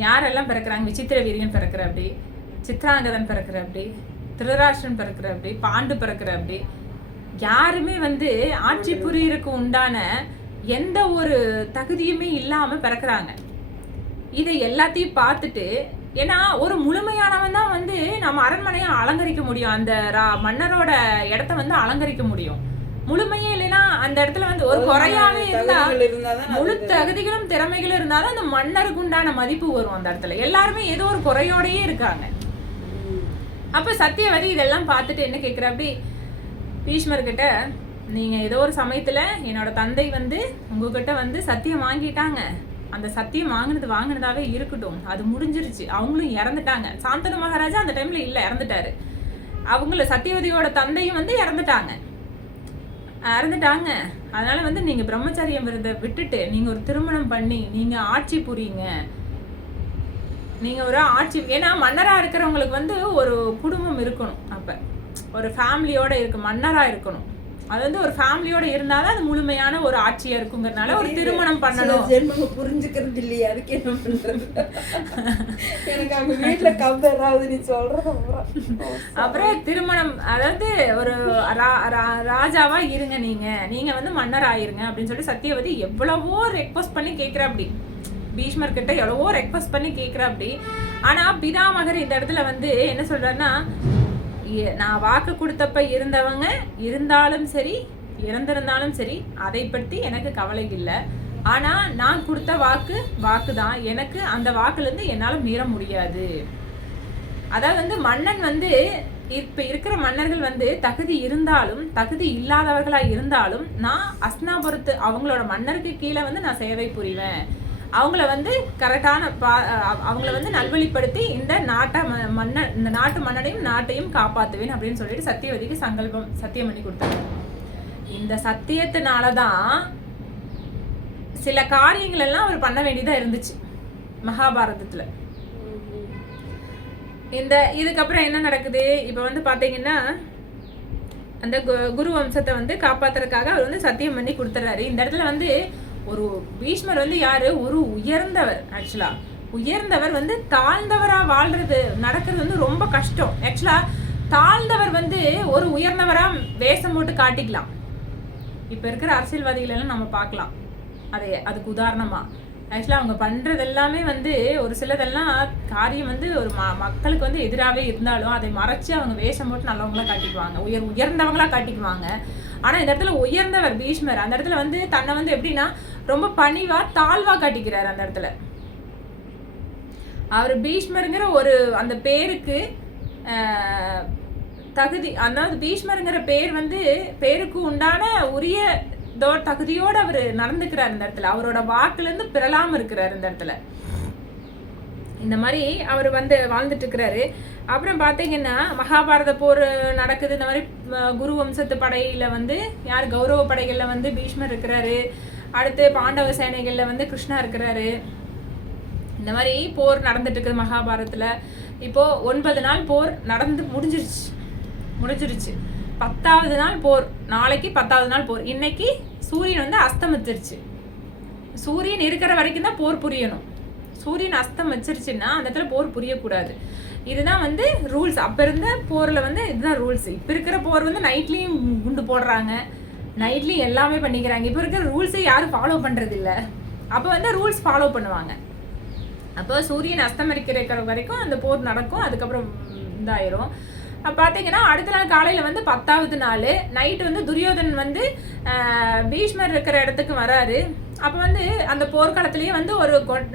யாரெல்லாம் பிறக்கிறாங்க? விசித்திர வீரியன் பிறக்கிற அப்படி, சித்ராங்கதன் பிறக்கிற அப்படி, திருதராஷ்டிரன் பிறக்கிற அப்படி, பாண்டு பிறக்கிற அப்படி, யாருமே வந்து ஆட்சி புரியறதுக்கு உண்டான எந்த ஒரு தகுதியுமே இல்லாம பிறக்கிறாங்க. இதை எல்லாத்தையும் பார்த்துட்டு, ஏன்னா ஒரு முழுமையானவன் தான் வந்து நம்ம அரண்மனையை அலங்கரிக்க முடியும், அந்த மன்னரோட இடத்த வந்து அலங்கரிக்க முடியும். முழுமையே இல்லைன்னா அந்த இடத்துல வந்து ஒரு குறையாவே இருந்தா, முழு தகுதிகளும் திறமைகளும் இருந்தாதான் அந்த மன்னருக்கு உண்டான மதிப்பு வரும். அந்த இடத்துல எல்லாருமே ஏதோ ஒரு குறையோடயே இருக்காங்க. அப்ப சத்தியவதி இதெல்லாம் பார்த்துட்டு என்ன கேட்கிற அப்படி, பீஷ்மர் கிட்ட, நீங்க ஏதோ ஒரு சமயத்துல என்னோட தந்தை வந்து உங்ககிட்ட வந்து சத்தியம் வாங்கிட்டாங்க, அந்த சத்தியம் வாங்கினதாவே இருக்கட்டும், அது முடிஞ்சிருச்சு, அவங்களும் இறந்துட்டாங்க. சாந்தனு மகாராஜா அந்த டைம்ல இல்ல, இறந்துட்டாரு. அவங்கள சத்தியவதியோட தந்தையும் வந்து இறந்துட்டாங்க. அதனால வந்து நீங்க பிரம்மச்சரியம் விரத விட்டுட்டு நீங்க ஒரு திருமணம் பண்ணி நீங்க ஆட்சி புரியுங்க. நீங்க ஒரு ஆட்சி, ஏன்னா மன்னரா இருக்கிறவங்களுக்கு வந்து ஒரு குடும்பம் இருக்கணும், அப்ப ஒரு ஃபேமிலியோட இருக்கு, மன்னரா இருக்கணும். அது வந்து ஒரு ஃபேமிலியோட இருந்தாதான் அது முழுமையான ஒரு ஆட்சியா இருக்குங்கிறதுனால ஒரு திருமணம் பண்ணணும். புரிஞ்சுக்கிறது இல்லையா? அதுக்கு என்ன பண்றது? எனக்கு அவங்க வீட்டுல கவுதராவது நீ சொல்றது. அப்புறம் திருமணம், அதாவது ஒரு ராஜாவா இருங்க, நீங்க வந்து மன்னர் ஆயிருங்க அப்படின்னு சொல்லி சத்தியவதி எவ்வளவோ ரெக்வஸ்ட் பண்ணி கேட்கிற அப்படி, பீஷ்மர் கிட்ட எவ்வளவோ ரெக்வஸ்ட் பண்ணி கேட்கிற அப்படி. ஆனா பிதாமகர் இந்த இடத்துல வந்து என்ன சொல்றாருன்னா, நான் வாக்கு கொடுத்தப்ப இருந்தவங்க இருந்தாலும் சரி இறந்திருந்தாலும் சரி அதை பற்றி எனக்கு கவலை இல்லை. ஆனா நான் கொடுத்த வாக்கு தான், எனக்கு அந்த வாக்குல இருந்து என்னால மீற முடியாது. அதாவது வந்து மன்னன் வந்து இப்ப இருக்கிற மன்னர்கள் வந்து தகுதி இருந்தாலும் தகுதி இல்லாதவர்களா இருந்தாலும் நான் அஸ்னாபுரத்து அவங்களோட மன்னருக்கு கீழே வந்து நான் சேவை புரிவேன். அவங்கள வந்து கரெக்டான அவங்கள வந்து நல்வழிப்படுத்தி இந்த நாட்டு மன்னனையும் நாட்டையும் காப்பாத்துவேன் அப்படின்னு சொல்லிட்டு சத்தியவதிக்கு சத்தியம் பண்ணி கொடுத்தாங்க. இந்த சத்தியத்தினாலதான் சில காரியங்கள் எல்லாம் அவர் பண்ண வேண்டியதா இருந்துச்சு மகாபாரதத்துல. இதுக்கப்புறம் என்ன நடக்குது? இப்ப வந்து பாத்தீங்கன்னா அந்த குரு வம்சத்தை வந்து காப்பாத்துறதுக்காக அவர் வந்து சத்தியம் பண்ணி கொடுத்துறாரு. இந்த இடத்துல வந்து ஒரு பீஷ்மர் வந்து யாரு? ஒரு உயர்ந்தவர். ஆக்சுவலா உயர்ந்தவர் வந்து தாழ்ந்தவரா வாழ்றது நடக்கிறது வந்து ரொம்ப கஷ்டம். ஆக்சுவலா தாழ்ந்தவர் வந்து ஒரு உயர்ந்தவரா வேஷம் போட்டு காட்டிக்கலாம். இப்ப இருக்கிற அரசியல்வாதிகள் எல்லாம் நம்ம பார்க்கலாம். அதுக்கு உதாரணமா ஆக்சுவலா அவங்க பண்றது எல்லாமே வந்து ஒரு சிலதெல்லாம் காரியம் வந்து ஒரு மக்களுக்கு வந்து எதிராகவே இருந்தாலும் அதை மறைச்சு அவங்க வேஷம் போட்டு நல்லவங்களா காட்டிக்குவாங்க, உயர்ந்தவங்களா காட்டிக்குவாங்க. ஆனா இந்த இடத்துல உயர்ந்தவர் பீஷ்மர் அந்த இடத்துல வந்து தன்னை வந்து எப்படின்னா ரொம்ப பணிவா தாழ்வா காட்டிக்கிறாரு. அந்த இடத்துல அவர் பீஷ்மருங்கிற ஒரு அந்த பேருக்கு தகுதி, அதாவது பீஷ்மருங்கிற பேர் வந்து பேருக்கு உண்டான உரிய தகுதியோடு அவர் நடந்துக்கிறார். இந்த இடத்துல அவரோட வாக்குல இருந்து பிறலாம இருக்கிறார். இந்த இடத்துல இந்த மாதிரி அவர் வந்து வாழ்ந்துட்டு இருக்கிறாரு. அப்புறம் பார்த்தீங்கன்னா மகாபாரத போர் நடக்குது. இந்த மாதிரி குரு வம்சத்து படையில வந்து யார் கௌரவ படைகள்ல வந்து பீஷ்மர் இருக்கிறாரு. அடுத்து பாண்டவ சேனைகள்ல வந்து கிருஷ்ணா இருக்கிறாரு. இந்த மாதிரி போர் நடந்துட்டு இருக்குது மகாபாரதத்துல. இப்போ 9 நாள் போர் நடந்து முடிஞ்சிருச்சு. 10வது நாள் போர், நாளைக்கு 10வது நாள் போர். இன்னைக்கு சூரியன் வந்து அஸ்தமிச்சிருச்சு. சூரியன் இருக்கிற வரைக்கும் தான் போர் புரியணும். சூரியன் அஸ்தம் வச்சிருச்சுன்னா அந்த இடத்துல போர் புரியக்கூடாது. இதுதான் வந்து ரூல்ஸ். அப்ப இருந்த போர்ல வந்து இதுதான் ரூல்ஸ். இப்ப இருக்கிற போர் வந்து நைட்லயும் குண்டு போடுறாங்க, நைட்லயும் எல்லாமே பண்ணிக்கிறாங்க. இப்ப இருக்கிற ரூல்ஸை யாரும் ஃபாலோ பண்றது இல்லை. அப்ப வந்து ரூல்ஸ் ஃபாலோ பண்ணுவாங்க. அப்போ சூரியன் அஸ்தமரிக்கிற வரைக்கும் அந்த போர் நடக்கும். அதுக்கப்புறம் இதாயிரும். பார்த்தீங்கன்னா அடுத்த நாள் காலையில் வந்து 10வது நாள் நைட்டு வந்து துரியோதன் வந்து பீஷ்மர் இருக்கிற இடத்துக்கு வராரு. அப்போ வந்து அந்த போர்க்காலத்திலேயே வந்து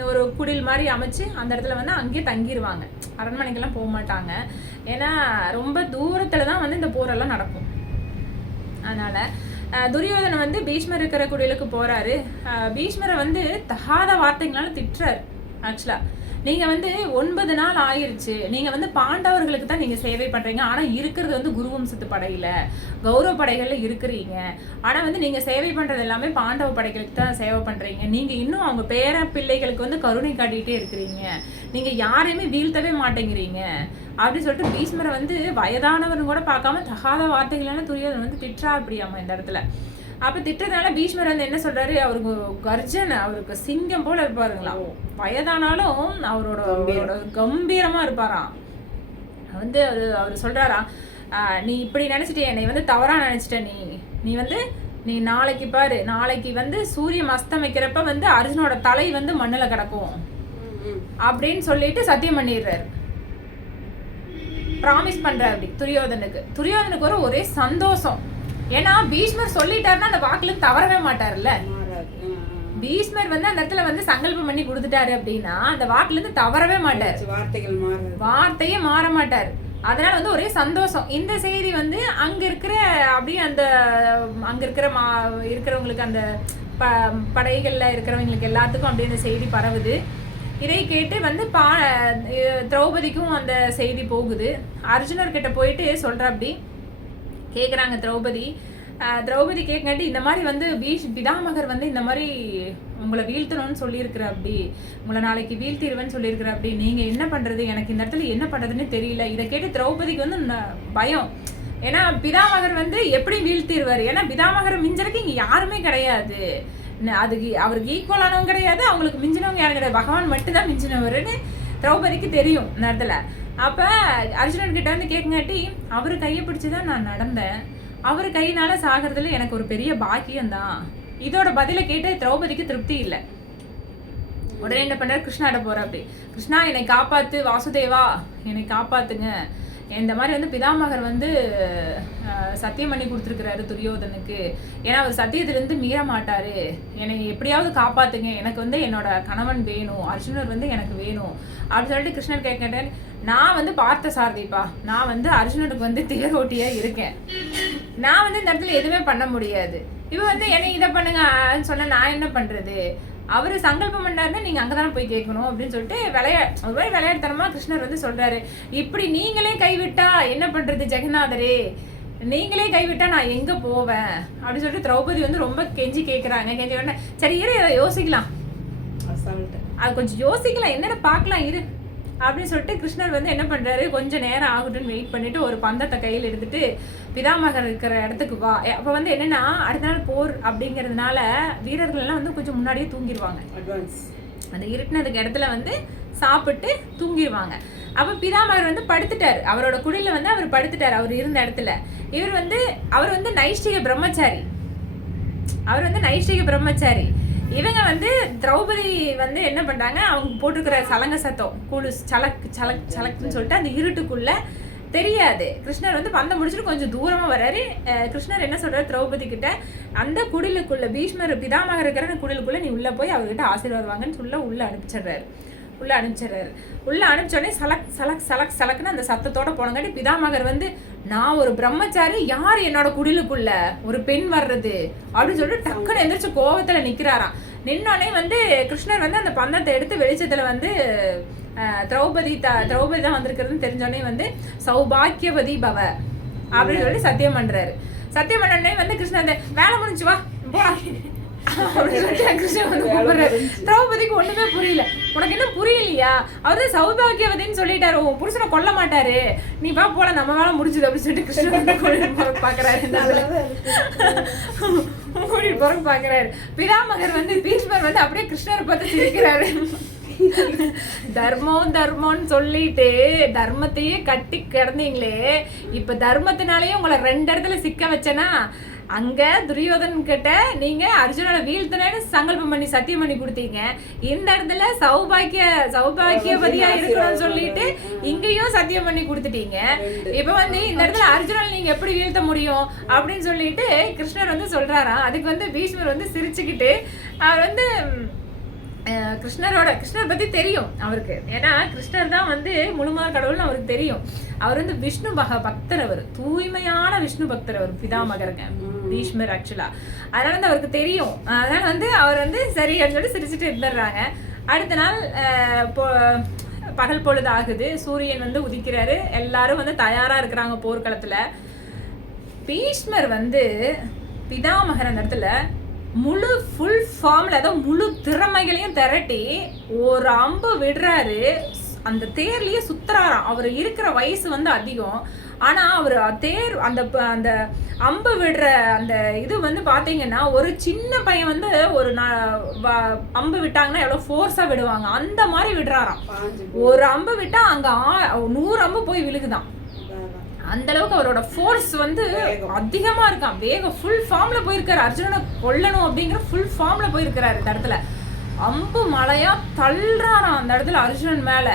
ஒரு குடில் மாதிரி அமைச்சு அந்த இடத்துல வந்து அங்கேயே தங்கிடுவாங்க. அரண்மனைக்கெல்லாம் போக மாட்டாங்க. ஏன்னா ரொம்ப தூரத்தில் தான் வந்து இந்த போரெல்லாம் நடக்கும். அதனால் துரியோதனை வந்து பீஷ்மர் இருக்கிற குடிலுக்கு போகிறாரு. பீஷ்மரை வந்து தகாத வார்த்தைகளால திட்டுறாரு. ஆக்சுவலாக நீங்கள் வந்து 9 நாள் ஆயிடுச்சு, நீங்கள் வந்து பாண்டவர்களுக்கு தான் நீங்கள் சேவை பண்ணுறீங்க, ஆனால் இருக்கிறது வந்து குருவம்சத்து படையில் கௌரவ படைகளில் இருக்கிறீங்க. ஆனால் வந்து நீங்கள் சேவை பண்ணுறது எல்லாமே பாண்டவ படைகளுக்கு தான் சேவை பண்ணுறீங்க. நீங்கள் இன்னும் அவங்க பேர பிள்ளைகளுக்கு வந்து கருணை காட்டிகிட்டே இருக்கிறீங்க. நீங்கள் யாரையுமே வீழ்த்தவே மாட்டேங்கிறீங்க அப்படின்னு சொல்லிட்டு பீஷ்மரை வந்து வயதானவர்னு கூட பார்க்காம தகாத வார்த்தைகளான துரியோதனை வந்து திட்டுறா அப்படியாமா இந்த இடத்துல. அப்போ திட்டதுனால பீஷ்மர் வந்து என்ன சொல்றாரு, அவருக்கு கர்ஜனை, அவருக்கு சிங்கம் போல இருப்பாருங்களா. வயதானாலும் அவரோட கம்பீரமா இருப்பாராம். வந்து அவர் சொல்றாரா, நீ இப்படி நினைச்சிட்டே, என்னை வந்து தவறா நினைச்சிட்ட, நீ வந்து நீ நாளைக்கு பாரு, நாளைக்கு வந்து சூரியன் அஸ்தமிக்கிறப்ப வந்து அர்ஜுனோட தலை வந்து மண்ணுல கிடக்கும் அப்படின்னு சொல்லிட்டு சத்தியம் பண்ணிடுறாரு. ப்ராமிஸ் பண்றாரு அப்படி துரியோதனுக்கு ஒரே சந்தோஷம். ஏன்னா பீஷ்மர் சொல்லிட்டாருன்னா அந்த வாக்குல தவறவே மாட்டாருல்ல. பீஷ்மர் வந்து அந்த இடத்துல வந்து சங்கல்பம் பண்ணி கொடுத்துட்டாரு அப்படின்னா அந்த வாக்குல இருந்து தவறவே மாட்டாரு, வார்த்தையே மாற மாட்டாரு. அதனால வந்து ஒரே சந்தோஷம். இந்த செய்தி வந்து அங்க இருக்கிற அப்படியே அங்க இருக்கிறவங்களுக்கு அந்த படைகள்ல இருக்கிறவங்களுக்கு எல்லாத்துக்கும் அப்படியே இந்த செய்தி பரவுது. இதை கேட்டு வந்து திரௌபதிக்கும் அந்த செய்தி போகுது. அர்ஜுனர் கிட்ட போயிட்டு சொல்ற அப்படி கேட்குறாங்க திரௌபதி கேட்காட்டி, இந்த மாதிரி வந்து பிதாமகர் வந்து இந்த மாதிரி உங்களை வீழ்த்தணும்னு சொல்லியிருக்கிற அப்படி, உங்களை நாளைக்கு வீழ்த்திடுவேன்னு சொல்லியிருக்கிற அப்படி, நீங்கள் என்ன பண்ணுறது, எனக்கு இந்த இடத்துல என்ன பண்ணுறதுன்னு தெரியல. இதை கேட்டு திரௌபதிக்கு வந்து பயம். ஏன்னா பிதாமகர் வந்து எப்படி வீழ்த்திடுவார், ஏன்னா பிதாமகரை மிஞ்சறதுக்கு இங்கே யாருமே கிடையாது, அதுக்கு அவருக்கு ஈக்குவலானவங்க கிடையாது, அவங்களுக்கு மிஞ்சினவங்க யாரும் கிடையாது, பகவான் மட்டும்தான் மிஞ்சினவருன்னு திரௌபதிக்கு தெரியும் இந்த இடத்துல. அப்போ அர்ஜுனன் கிட்ட வந்து கேட்காட்டி, அவர் கையை பிடிச்சி தான் நான் நடந்தேன், அவர் கையினால சாகிறதுல எனக்கு ஒரு பெரிய பாக்கியம்தான். இதோட பதிலை கேட்டு திரௌபதிக்கு திருப்தி இல்லை. உடனே என்ன பண்ணார், கிருஷ்ணாட்ட போற அப்படி, கிருஷ்ணா என்னை காப்பாத்து, வாசுதேவா என்னை காப்பாத்துங்க, இந்த மாதிரி வந்து பிதாமகர் வந்து சத்தியம் பண்ணி கொடுத்துருக்கிறாரு துரியோதனுக்கு, ஏன்னா அவர் சத்தியத்திலேருந்து மீற மாட்டாரு, என்னை எப்படியாவது காப்பாத்துங்க, எனக்கு வந்து என்னோட கணவன் வேணும், அர்ஜுனர் வந்து எனக்கு வேணும் அப்படின்னு சொல்லிட்டு கிருஷ்ணர் கேட்கட்டேன். நான் வந்து பார்த்த சாரதிப்பா, நான் வந்து அர்ஜுனனுக்கு வந்து தேரோட்டியா இருக்கேன், நான் வந்து இந்த இடத்துல எதுவுமே பண்ண முடியாது, இவ வந்து என்னை இதை பண்ணுங்க சொன்ன நான் என்ன பண்றது, அவரு சங்கல்பம் பண்ணாருன்னா நீங்க அங்கதானே போய் கேட்கணும் அப்படின்னு சொல்லிட்டு ஒருவேளை விளையாட்டுத்தனமா கிருஷ்ணர் வந்து சொல்றாரு. இப்படி நீங்களே கைவிட்டா என்ன பண்றது ஜெகநாதரே, நீங்களே கைவிட்டா நான் எங்க போவேன் அப்படின்னு சொல்லிட்டு திரௌபதி வந்து ரொம்ப கெஞ்சி கேட்கறாங்க. கெஞ்சி உடனே சரி இரு யோசிக்கலாம், அது கொஞ்சம் யோசிக்கலாம், என்னென்ன பார்க்கலாம் இரு அப்படின்னு சொல்லிட்டு கிருஷ்ணர் வந்து என்ன பண்றாரு, கொஞ்சம் நேரம் ஆகட்டும்னு வெயிட் பண்ணிட்டு ஒரு பந்தத்தை கையில் எடுத்துட்டு பிதாமகர் இருக்கிற இடத்துக்கு வா. அப்போ வந்து என்னன்னா அடுத்த நாள் போர் அப்படிங்கிறதுனால வீரர்கள் எல்லாம் வந்து கொஞ்சம் முன்னாடியே தூங்கிடுவாங்க, அந்த இருட்டினதுக்கு இடத்துல வந்து சாப்பிட்டு தூங்கிடுவாங்க. அப்போ பிதாமகர் வந்து படுத்துட்டாரு, அவரோட குடில வந்து அவர் படுத்துட்டாரு, அவர் இருந்த இடத்துல. அவர் வந்து நைஷ்டிக பிரம்மச்சாரி. இவங்க வந்து திரௌபதி வந்து என்ன பண்றாங்க, அவங்க போட்டுக்கிற சலங்க சத்தம் கூழு சலக்குன்னு சொல்லிட்டு அந்த இருட்டுக்குள்ள தெரியாது. கிருஷ்ணர் வந்து பந்தம் முடிச்சுட்டு கொஞ்சம் தூரமா வர்றாரு. கிருஷ்ணர் என்ன சொல்றாரு திரௌபதி கிட்ட, அந்த குடிலுக்குள்ள பீஷ்மர் பிதாமகர் இருக்கிற குடிலுக்குள்ள நீ உள்ள போய் அவர்கிட்ட ஆசீர்வாதம் வாங்கன்னு சொல்ல உள்ள அனுப்பிச்சிடுறாரு. உள்ள அனுப்பிச்சோடனே சலக்குன்னு அந்த சத்தத்தோட போனங்காட்டி பிதாமகர் வந்து, நான் ஒரு பிரம்மச்சாரி, யார் என்னோட குடிலுக்குள்ள ஒரு பெண் வர்றது அப்படின்னு சொல்லிட்டு டக்குன்னு எந்திரிச்சு கோவத்துல நிக்கிறாராம். நின்னோடனே வந்து கிருஷ்ணர் வந்து அந்த பந்தத்தை எடுத்து வெளிச்சத்துல வந்து திரௌபதி தான் வந்திருக்கிறதுன்னு தெரிஞ்சோடனே வந்து சௌபாக்கியவதி பவ அப்படின்னு சொல்லி சத்தியம் பண்றாரு. சத்தியம் பண்ணோடனே வந்து கிருஷ்ணர் வேலை முடிஞ்சு வா போடா திரௌபதிக்கு ஒண்ணுமே புரியல. உனக்கு என்ன புரியலையா, அவரு சௌபாகியவதின்னு சொல்லிட்டாரு, உன் புருஷனை கொல்ல மாட்டாரு, நீ வா போல நம்ம வேலை முடிஞ்சது அப்படின்னு சொல்லிட்டு கிருஷ்ணன் பாக்குறாரு. பிதாமகர் வந்து பீஷ்மர் வந்து அப்படியே கிருஷ்ணரை பார்த்து சிரிக்கிறாரு. தர்மம்னு சொல்லிட்டு தர்மத்தையே கட்டி கிடந்தீங்களே, இப்ப தர்மத்தினாலேயே உங்களை 2 இடத்துல சிக்க வச்சனா, அங்க துரியோதன் கிட்ட நீங்க அர்ஜுனனை வீழ்த்தனேன்னு சங்கல்பம் பண்ணி சத்தியம் பண்ணி கொடுத்தீங்க. இந்த இடத்துல சௌபாகியவதியா இருக்கணும்னு சொல்லிட்டு இங்கேயும் சத்தியம் பண்ணி கொடுத்துட்டீங்க. இப்ப வந்து இந்த இடத்துல அர்ஜுனன் நீங்க எப்படி வீழ்த்த முடியும் அப்படின்னு சொல்லிட்டு கிருஷ்ணர் வந்து சொல்றாராம். அதுக்கு வந்து பீஷ்மர் வந்து சிரிச்சுக்கிட்டு அவர் வந்து கிருஷ்ணர் பத்தி தெரியும் அவருக்கு. ஏன்னா கிருஷ்ணர் தான் வந்து முழுமுதற் கடவுள்னு அவருக்கு தெரியும். அவர் வந்து விஷ்ணு பக்தர், அவர் தூய்மையான விஷ்ணு பக்தர், அவர் பிதாமகருங்க பீஷ்மர் ஆக்சுவலா. அதனால வந்து அவருக்கு தெரியும். அதனால வந்து அவர் வந்து சரி அப்படின்னு சொல்லி சிரிச்சுட்டு இருந்துடுறாங்க. அடுத்த நாள் பகல் பொழுது ஆகுது, சூரியன் வந்து உதிக்கிறாரு, எல்லாரும் வந்து தயாரா இருக்கிறாங்க போர்க்களத்துல. பீஷ்மர் வந்து பிதாமகர் அந்த இடத்துல முழு ஃபுல் ஃபார்ம்ல, அதாவது முழு திறமைகளையும் திரட்டி ஒரு அம்பு விடுறாரு. அந்த தேர்லயே சுத்துறாராம். அவர் இருக்கிற வயசு வந்து அதிகம், ஆனா அவர் தேர் அந்த அந்த அம்பு விடுற அந்த இது வந்து பாத்தீங்கன்னா ஒரு சின்ன பையன் வந்து ஒரு அம்பு விட்டாங்கன்னா எவ்வளவு ஃபோர்ஸா விடுவாங்க அந்த மாதிரி விடுறாராம். ஒரு அம்பு விட்டா அங்க 100 அம்பு போய் விழுகுதான். அந்த அளவுக்கு அவரோட ஃபோர்ஸ் வந்து அதிகமா இருக்கான். வேகம் ஃபுல் ஃபார்ம்ல போயிருக்காரு. அர்ஜுனனை கொல்லணும் அப்படிங்கிற ஃபுல் ஃபார்ம்ல போயிருக்கிறாரு. இந்த இடத்துல அம்பு மலையா தள்ளுறாராம் அந்த இடத்துல அர்ஜுனன் மேல.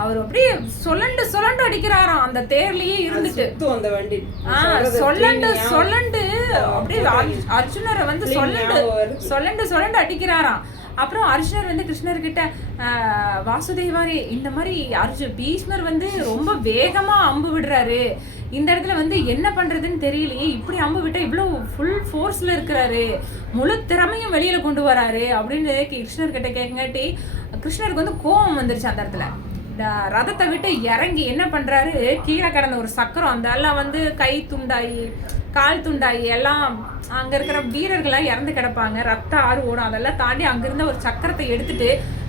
அவர் அப்படியே சொல்லண்டு அடிக்கிறாராம் அந்த தேர்லயே இருந்துட்டு. சொல்லண்டு அப்படியே அர்ஜுனரை வந்து சொல்லண்டு அடிக்கிறாராம். அப்புறம் அர்ஜுனர் வந்து கிருஷ்ணர்கிட்ட வாசுதேவாரே இந்த மாதிரி பீஷ்மர் வந்து ரொம்ப வேகமா அம்பு விடுறாரு, இந்த இடத்துல வந்து என்ன பண்றதுன்னு தெரியலையே, இப்படி அம்பு விட்டா இவ்வளவு ஃபுல் ஃபோர்ஸ்ல இருக்கிறாரு, முழு திறமையும் வெளியில கொண்டு வராரு அப்படின்னு கிருஷ்ணர்கிட்ட கேட்காட்டி கிருஷ்ணருக்கு வந்து கோபம் வந்துருச்சு. அந்த இடத்துல ரதத்தை விட்டு இறங்கி என்ன பண்றாரு, கீழே கிடந்த ஒரு சக்கரம் அந்த எல்லாம் வந்து கை துண்டாயி கால் துண்டாயி எல்லாம் அங்க இருக்கிற வீரர்கள்லாம் இறந்து கிடப்பாங்க, ரத்த ஆறு ஓடும், அதெல்லாம் தாண்டி அங்கிருந்த ஒரு சக்கரத்தை எடுத்துட்டு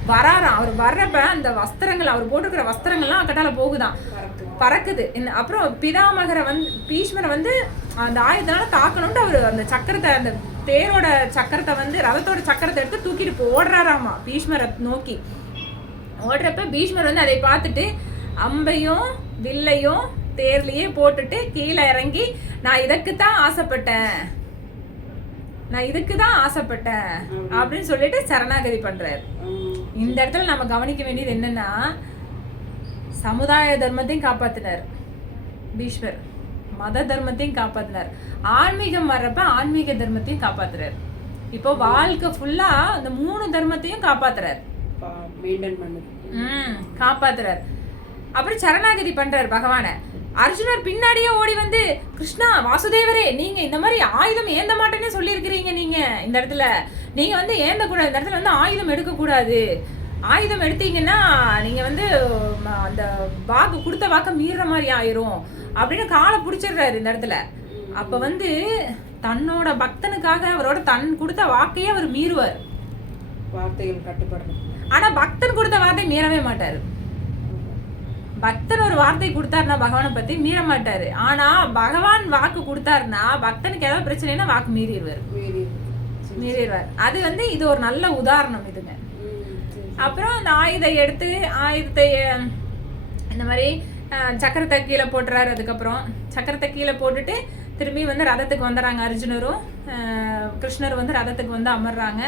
வராராம். அவர் வர்றப்ப அந்த வஸ்திரங்கள், அவர் போட்டுக்கிற வஸ்திரங்கள்லாம் அக்கட்டால போகுதான், பறக்குது. அப்புறம் பிதாமகரை வந்து பீஷ்மரை வந்து அந்த ஆயுதனால தாக்கணும்ட்டு அவர் அந்த சக்கரத்தை, அந்த தேரோட சக்கரத்தை வந்து ரதத்தோட சக்கரத்தை எடுத்து தூக்கிட்டு ஓடுறாராமா பீஷ்மரை நோக்கி. ஓடுறப்ப பீஷ்மர் வந்து அதை பார்த்துட்டு அம்பையும் வில்லையும் தேர்லயே போட்டுட்டு கீழே இறங்கி நான் இதுக்குதான் ஆசைப்பட்டேன் அப்படின்னு சொல்லிட்டு சரணாகதி பண்றாரு. இந்த இடத்துல நம்ம கவனிக்க வேண்டியது என்னன்னா, சமுதாய தர்மத்தையும் காப்பாத்தினார் பீஷ்மர், மத தர்மத்தையும் காப்பாத்தினார், ஆன்மீகம் வர்றப்ப ஆன்மீக தர்மத்தையும் காப்பாத்துறாரு. இப்போ வாழ்க்கை ஃபுல்லா அந்த 3 தர்மத்தையும் காப்பாத்துறாரு. அப்புறம் சரணாகதி பண்றாரு பகவான. அர்ஜுனர் பின்னாடியே ஓடி வந்து கிருஷ்ணா வாசுதேவரே நீங்க இந்த மாதிரி ஆயுதம் ஏந்த மாட்டேன்னு சொல்லியிருக்கிறீங்க, நீங்க இந்த இடத்துல நீங்க வந்து ஏந்த கூடாது, இந்த இடத்துல வந்து ஆயுதம் எடுக்க கூடாது, ஆயுதம் எடுத்தீங்கன்னா நீங்க வந்து அந்த வாக்கு கொடுத்த வாக்க மீற மாதிரி ஆயிரும் அப்படின்னு காலை பிடிச்சிடுறாரு இந்த இடத்துல. அப்ப வந்து தன்னோட பக்தனுக்காக அவரோட தன் கொடுத்த வாக்கையே அவர் மீறுவார், வார்த்தைகள் கட்டுப்படுறது. ஆனா பக்தன் கொடுத்த வார்த்தை மீறவே மாட்டாரு. பக்தன் ஒரு வார்த்தை கொடுத்தாருன்னா பகவானை பத்தி மீற மாட்டாரு. ஆனா பகவான் வாக்கு கொடுத்தாருன்னா பக்தனுக்கு ஏதாவது பிரச்சனைனா வாக்கு மீறிடுவார். அது வந்து இது ஒரு நல்ல உதாரணம் இதுங்க. அப்புறம் அந்த ஆயுதத்தை இந்த மாதிரி சக்கரத்தை கீழே போட்டுறாரு. அதுக்கப்புறம் சக்கரத்தை கீழே போட்டுட்டு திரும்பி வந்து ரதத்துக்கு வந்துடுறாங்க. அர்ஜுனரும் கிருஷ்ணரும் வந்து ரதத்துக்கு வந்து அமர்றாங்க.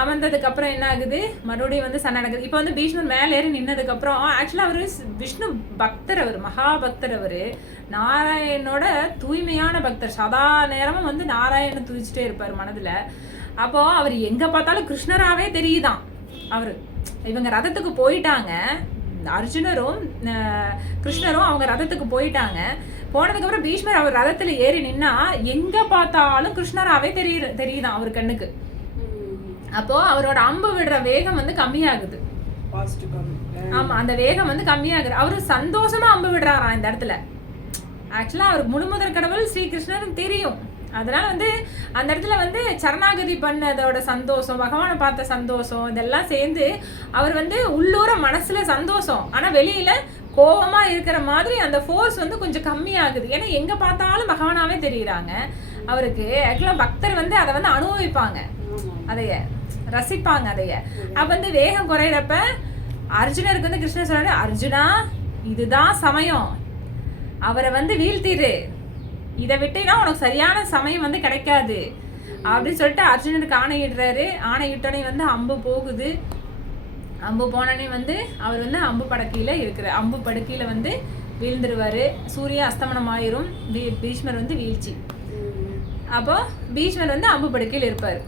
அமர்ந்ததுக்கு அப்புறம் என்ன ஆகுது, மறுபடியும் வந்து சண்டை நடக்குது. இப்போ வந்து பீஷ்மர் மேலே ஏறி நின்னதுக்கு அப்புறம் ஆக்சுவலா அவரு விஷ்ணு பக்தர், அவர் மகா பக்தர், அவரு நாராயணனோட தூய்மையான பக்தர், சதா நேரமும் வந்து நாராயணன் துதிச்சுட்டே இருப்பார் மனதுல. அப்போ அவர் எங்க பார்த்தாலும் கிருஷ்ணராவே தெரியுதான் அவரு. இவங்க ரதத்துக்கு போயிட்டாங்க, அர்ஜுனரும் கிருஷ்ணரும் அவங்க ரதத்துக்கு போயிட்டாங்க. போனதுக்கு அப்புறம் பீஷ்மர் அவர் ரதத்துல ஏறி நின்னா எங்க பார்த்தாலும் கிருஷ்ணராவே தெரியுதான் அவர் கண்ணுக்கு. அப்போ அவரோட அம்பு விடுற வேகம் வந்து கம்மியாகுது. ஆமா, அந்த வேகம் வந்து கம்மியாகுது. அவரு சந்தோஷமா அம்பு விடுறாராம் இந்த இடத்துல. ஆக்சுவலா அவருக்கு முழுமுதற் கடவுள் ஸ்ரீகிருஷ்ணன் தெரியும். அதனால வந்து அந்த இடத்துல வந்து சரணாகதி பண்ணதோட சந்தோஷம், பகவானை பார்த்த சந்தோஷம், இதெல்லாம் சேர்ந்து அவர் வந்து உள்ளூர மனசுல சந்தோஷம், ஆனா வெளியில கோபமா இருக்கிற மாதிரி அந்த ஃபோர்ஸ் வந்து கொஞ்சம் கம்மியாகுது. ஏன்னா எங்க பார்த்தாலும் பகவானாவே தெரியுறாங்க அவருக்கு. ஆக்சுவலா பக்தர் வந்து அதை வந்து அனுபவிப்பாங்க, அதைய ரசிப்பாங்க அதைய. அப்ப வந்து வேகம் குறையிறப்ப அர்ஜுனருக்கு வந்து கிருஷ்ணர் சொல்றாரு, அர்ஜுனா இதுதான் சமயம், அவரை வந்து வீழ்த்திடு, இதை விட்டீங்கன்னா உனக்கு சரியான சமயம் வந்து கிடைக்காது அப்படின்னு சொல்லிட்டு அர்ஜுனனுக்கு ஆணையிடுறாரு. ஆணையிட்டோடனே வந்து அம்பு போகுது. அம்பு போனோடனே வந்து அவர் வந்து அம்பு படுக்கையில் வந்து வீழ்ந்துருவார். சூரிய அஸ்தமனம் ஆயிரும். பீஷ்மர் வந்து வீழ்ச்சி. அப்போ பீஷ்மர் வந்து அம்பு படுக்கையில் இருப்பார்.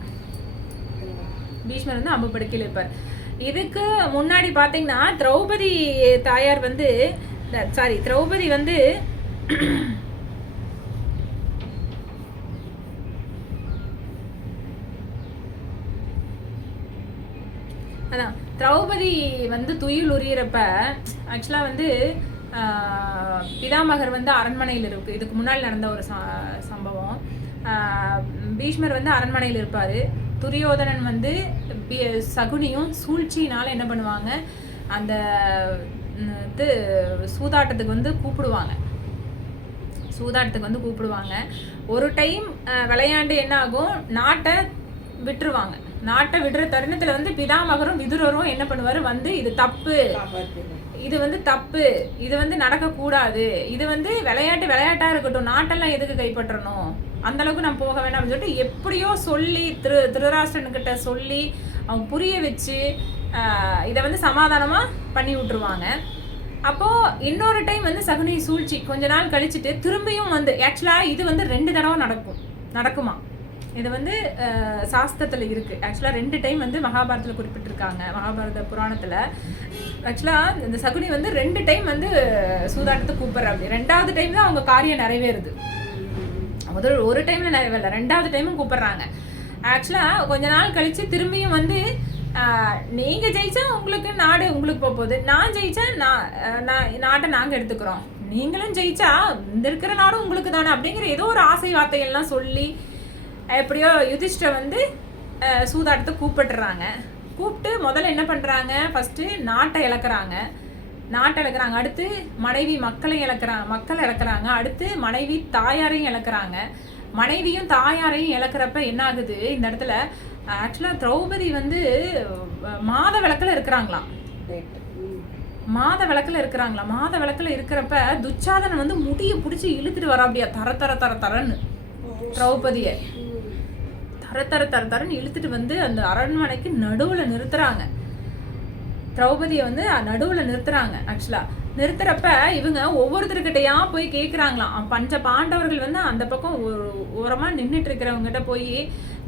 இதுக்கு முன்னாடி பார்த்தீங்கன்னா திரௌபதி வந்து அதான் திரௌபதி வந்து துயில் உரியறப்ப ஆக்சுவலாக வந்து பிதாமகர் வந்து அரண்மனையில் இருக்கு. இதுக்கு முன்னாடி நடந்த ஒரு சம்பவம். பீஷ்மர் வந்து அரண்மனையில் இருப்பார். துரியோதனன் வந்து சகுனியும் சூழ்ச்சியினால் என்ன பண்ணுவாங்க, அந்த இது சூதாட்டத்துக்கு வந்து கூப்பிடுவாங்க. ஒரு டைம் விளையாண்டு என்ன ஆகும், நாட்டை விடுற தருணத்தில் வந்து பிதாமகரும் விதுரரும் என்ன பண்ணுவார், வந்து இது தப்பு, இது வந்து நடக்கக்கூடாது, இது வந்து விளையாட்டாக இருக்கட்டும், நாட்டெல்லாம் எதுக்கு கைப்பற்றணும், அந்த அளவுக்கு நம்ம போக வேண்டாம் அப்படின்னு சொல்லிட்டு எப்படியோ சொல்லி திருதராஷ்டிரன்கிட்ட சொல்லி அவங்க புரிய வச்சு இதை வந்து சமாதானமாக பண்ணி விட்டுருவாங்க. அப்போது இன்னொரு டைம் வந்து சகுனி சூழ்ச்சி கொஞ்ச நாள் கழிச்சுட்டு திரும்பியும் வந்து ஆக்சுவலாக இது வந்து 2 தடவை நடக்குமா. இது வந்து சாஸ்திரத்தில் இருக்குது. ஆக்சுவலாக 2 டைம் வந்து மகாபாரதத்தில் குறிப்பிட்டிருக்காங்க. மகாபாரத புராணத்தில் ஆக்சுவலாக இந்த சகுனி வந்து 2 டைம் வந்து சூதாட்டத்தை கூப்பிட்றாங்க. 2வது டைம் தான் அவங்க காரியம் நிறைவேறுது. முதல் ஒரு டைமில் நிறைவேறல, 2வது டைமும் கூப்பிட்றாங்க. ஆக்சுவலாக கொஞ்ச நாள் கழித்து திரும்பியும் வந்து நீங்கள் ஜெயிச்சா நாடு உங்களுக்கு போகுது, நான் ஜெயிச்சா நாட்டை நாங்கள் எடுத்துக்கிறோம், நீங்களும் ஜெயிச்சா இந்த இருக்கிற நாடும் உங்களுக்கு தானே அப்படிங்கிற ஏதோ ஒரு ஆசை வார்த்தைகள்லாம் சொல்லி எப்படியோ யுதிஷ்டர் வந்து சூதாட்டத்தை கூப்பிட்டு முதல்ல என்ன பண்ணுறாங்க, ஃபஸ்ட்டு நாட்டை இழக்கிறாங்க. அடுத்து மனைவி மக்களை இழக்கிறாங்க. அடுத்து மனைவி தாயாரையும் இழக்கிறாங்க. மனைவியும் தாயாரையும் இழக்கிறப்ப என்ன ஆகுது, இந்த இடத்துல ஆக்சுவலாக திரௌபதி வந்து மாத விளக்கில் இருக்கிறாங்களாம். மாத விளக்கில் இருக்கிறப்ப துச்சாதனன் வந்து முடியை பிடிச்சி இழுத்துட்டு வர அப்படியா தரன்னு திரௌபதியை தரன்னு இழுத்துட்டு வந்து அந்த அரண்மனைக்கு நடுவில் நிறுத்துறாங்க. திரௌபதியை வந்து நடுவில் நிறுத்துறாங்க. ஆக்சுவலாக நிறுத்துறப்ப இவங்க ஒவ்வொருத்தருக்கிட்டையா போய் கேட்குறாங்களாம். பஞ்ச பாண்டவர்கள் வந்து அந்த பக்கம் ஓரமாக நின்றுட்டு இருக்கிறவங்ககிட்ட போய்,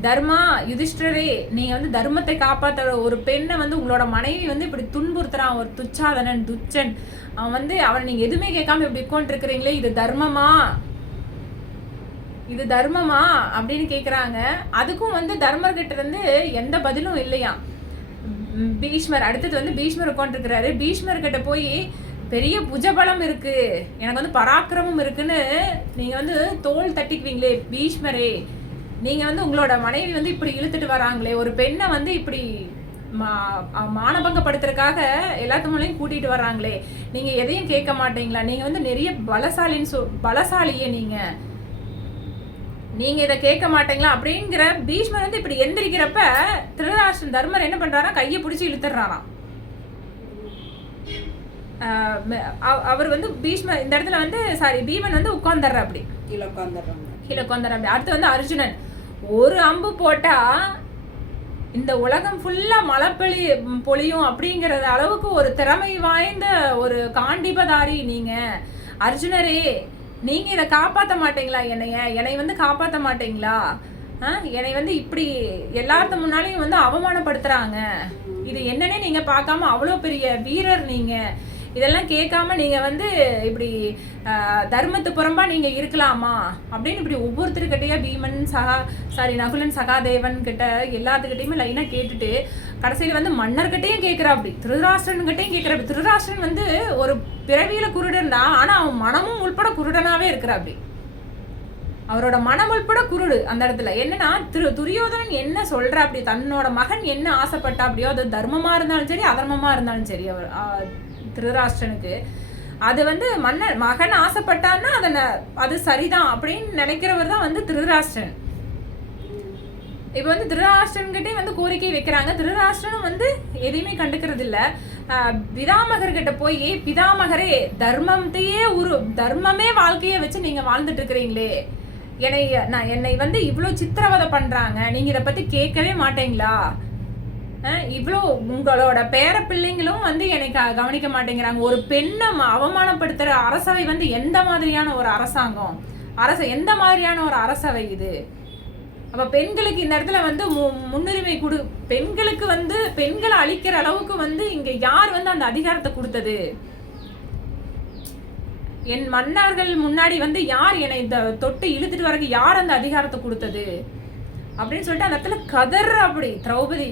தர்மா யுதிஷ்டரே, நீங்கள் வந்து தர்மத்தை காப்பாற்ற ஒரு பெண்ணை வந்து உங்களோட மனைவி வந்து இப்படி துன்புறுத்துறான், ஒரு துச்சன், அவன் வந்து அவனை நீங்கள் எதுவுமே கேட்காம இப்படி உட்காந்துருக்கிறீங்களே, இது தர்மமா அப்படின்னு கேட்குறாங்க. அதுக்கும் வந்து தர்மர்கிட்ட இருந்து எந்த பதிலும் இல்லையா. அடுத்தது வந்து பீஷ்மர் உட்காந்துருக்கிறாரு. பீஷ்மர்கிட்ட போய், பெரிய புஜபலம் இருக்கு, எனக்கு வந்து பராக்கிரமம் இருக்குன்னு நீங்கள் வந்து தோல் தட்டிக்குவீங்களே பீஷ்மரே, நீங்கள் வந்து உங்களோட மனைவி வந்து இப்படி இழுத்துட்டு வராங்களே, ஒரு பெண்ணை வந்து இப்படி மானபங்கப்படுத்துறதுக்காக எல்லாத்து மூலையும் கூட்டிகிட்டு வர்றாங்களே, நீங்கள் எதையும் கேட்க மாட்டீங்களா, நீங்கள் வந்து நிறைய பலசாலியே, நீங்கள் இதை கேட்க மாட்டீங்களா அப்படிங்கிற பீஷ்மர் வந்து இப்படி எந்திரிக்கிறப்ப திருதராஷ்டிரன் தர்மர் என்ன பண்ணுறாரா, கையை பிடிச்சி இழுத்துடுறாராம். அவர் வந்து பீஷ்மர் இந்த இடத்துல வந்து பீமன் வந்து உட்காந்துடுற அப்படி கீழே உட்காந்துடுற. அடுத்து வந்து அர்ஜுனன் ஒரு அம்பு போட்டா இந்த உலகம் ஃபுல்லா மழை பொழியும் அப்படிங்கிறது அளவுக்கு ஒரு திறமை வாய்ந்த ஒரு காண்டிபதாரி நீங்க அர்ஜுனரே, நீங்க இதை காப்பாற்ற மாட்டீங்களா, என்னை வந்து காப்பாற்ற மாட்டீங்களா, என்னை வந்து இப்படி எல்லாத்து முன்னாலையும் வந்து அவமானப்படுத்துறாங்க, இது என்னன்னே நீங்க பார்க்காம அவ்வளோ பெரிய வீரர் நீங்க, இதெல்லாம் கேட்காம நீங்கள் வந்து இப்படி தர்மத்து புறம்பா நீங்கள் இருக்கலாமா அப்படின்னு இப்படி ஒவ்வொருத்தருக்கிட்டையா பீமன் நகுலன் சகாதேவன் கிட்ட எல்லாத்துக்கிட்டையுமே லைனாக கேட்டுட்டு கடைசியில் வந்து மன்னர்கிட்டையும் கேட்குறா, அப்படி திருதராஷ்டிரன்கிட்டையும் கேட்குறா. அப்படி திருதராஷ்டிரன் வந்து ஒரு பிறவியில் குருடன் தான், ஆனால் அவன் மனமும் உள்பட குருடனாகவே இருக்கிறா. அப்படி அவரோட மனம் உள்பட குருடு. அந்த இடத்துல என்னன்னா துரியோதனன் என்ன சொல்ற, அப்படி தன்னோட மகன் என்ன ஆசைப்பட்டா அப்படியோ, அது தர்மமாக இருந்தாலும் சரி அதர்மமாக இருந்தாலும் சரி, அவர் திருதராஷ்டிரனுக்கு அது வந்து மகன் ஆசைப்பட்டான்னா அது சரிதான் அப்படின்னு நினைக்கிறவர் தான் வந்து திருதராஷ்டிரன். இப்போ வந்து திருதராஷ்டிரன்கிட்டே வந்து கோரிக்கை வைக்கிறாங்க. திருதராஷ்டிரனும் வந்து எதையுமே கண்டுக்கிறது இல்லை. பிதாமகர்கிட்ட போய், பிதாமகரே தர்மமே வாழ்க்கையை வச்சு நீங்க வாழ்ந்துட்டு இருக்கிறீங்களே, என்னை வந்து இவ்வளோ சித்திரவதை பண்றாங்க, நீங்க இதை பத்தி கேட்கவே மாட்டீங்களா? இவ்வளோ உங்களோட பேர பிள்ளைங்களும் வந்து எனக்கு கவனிக்க மாட்டேங்கிறாங்க. ஒரு பெண்ணை அவமானப்படுத்துற அரசவை வந்து எந்த மாதிரியான ஒரு அரசாங்கம், எந்த மாதிரியான ஒரு அரசவை இது? அப்ப பெண்களுக்கு இந்த இடத்துல வந்து முன்னுரிமை பெண்களுக்கு வந்து பெண்களை அழிக்கிற அளவுக்கு வந்து இங்க யார் வந்து அந்த அதிகாரத்தை கொடுத்தது? என் மன்னர்கள் முன்னாடி வந்து யார் என்னை இந்த தொட்டு இழுத்துட்டு வரக்கு யார் அந்த அதிகாரத்தை கொடுத்தது அப்படின்னு சொல்லிட்டு அந்த இடத்துல அப்படி திரௌபதி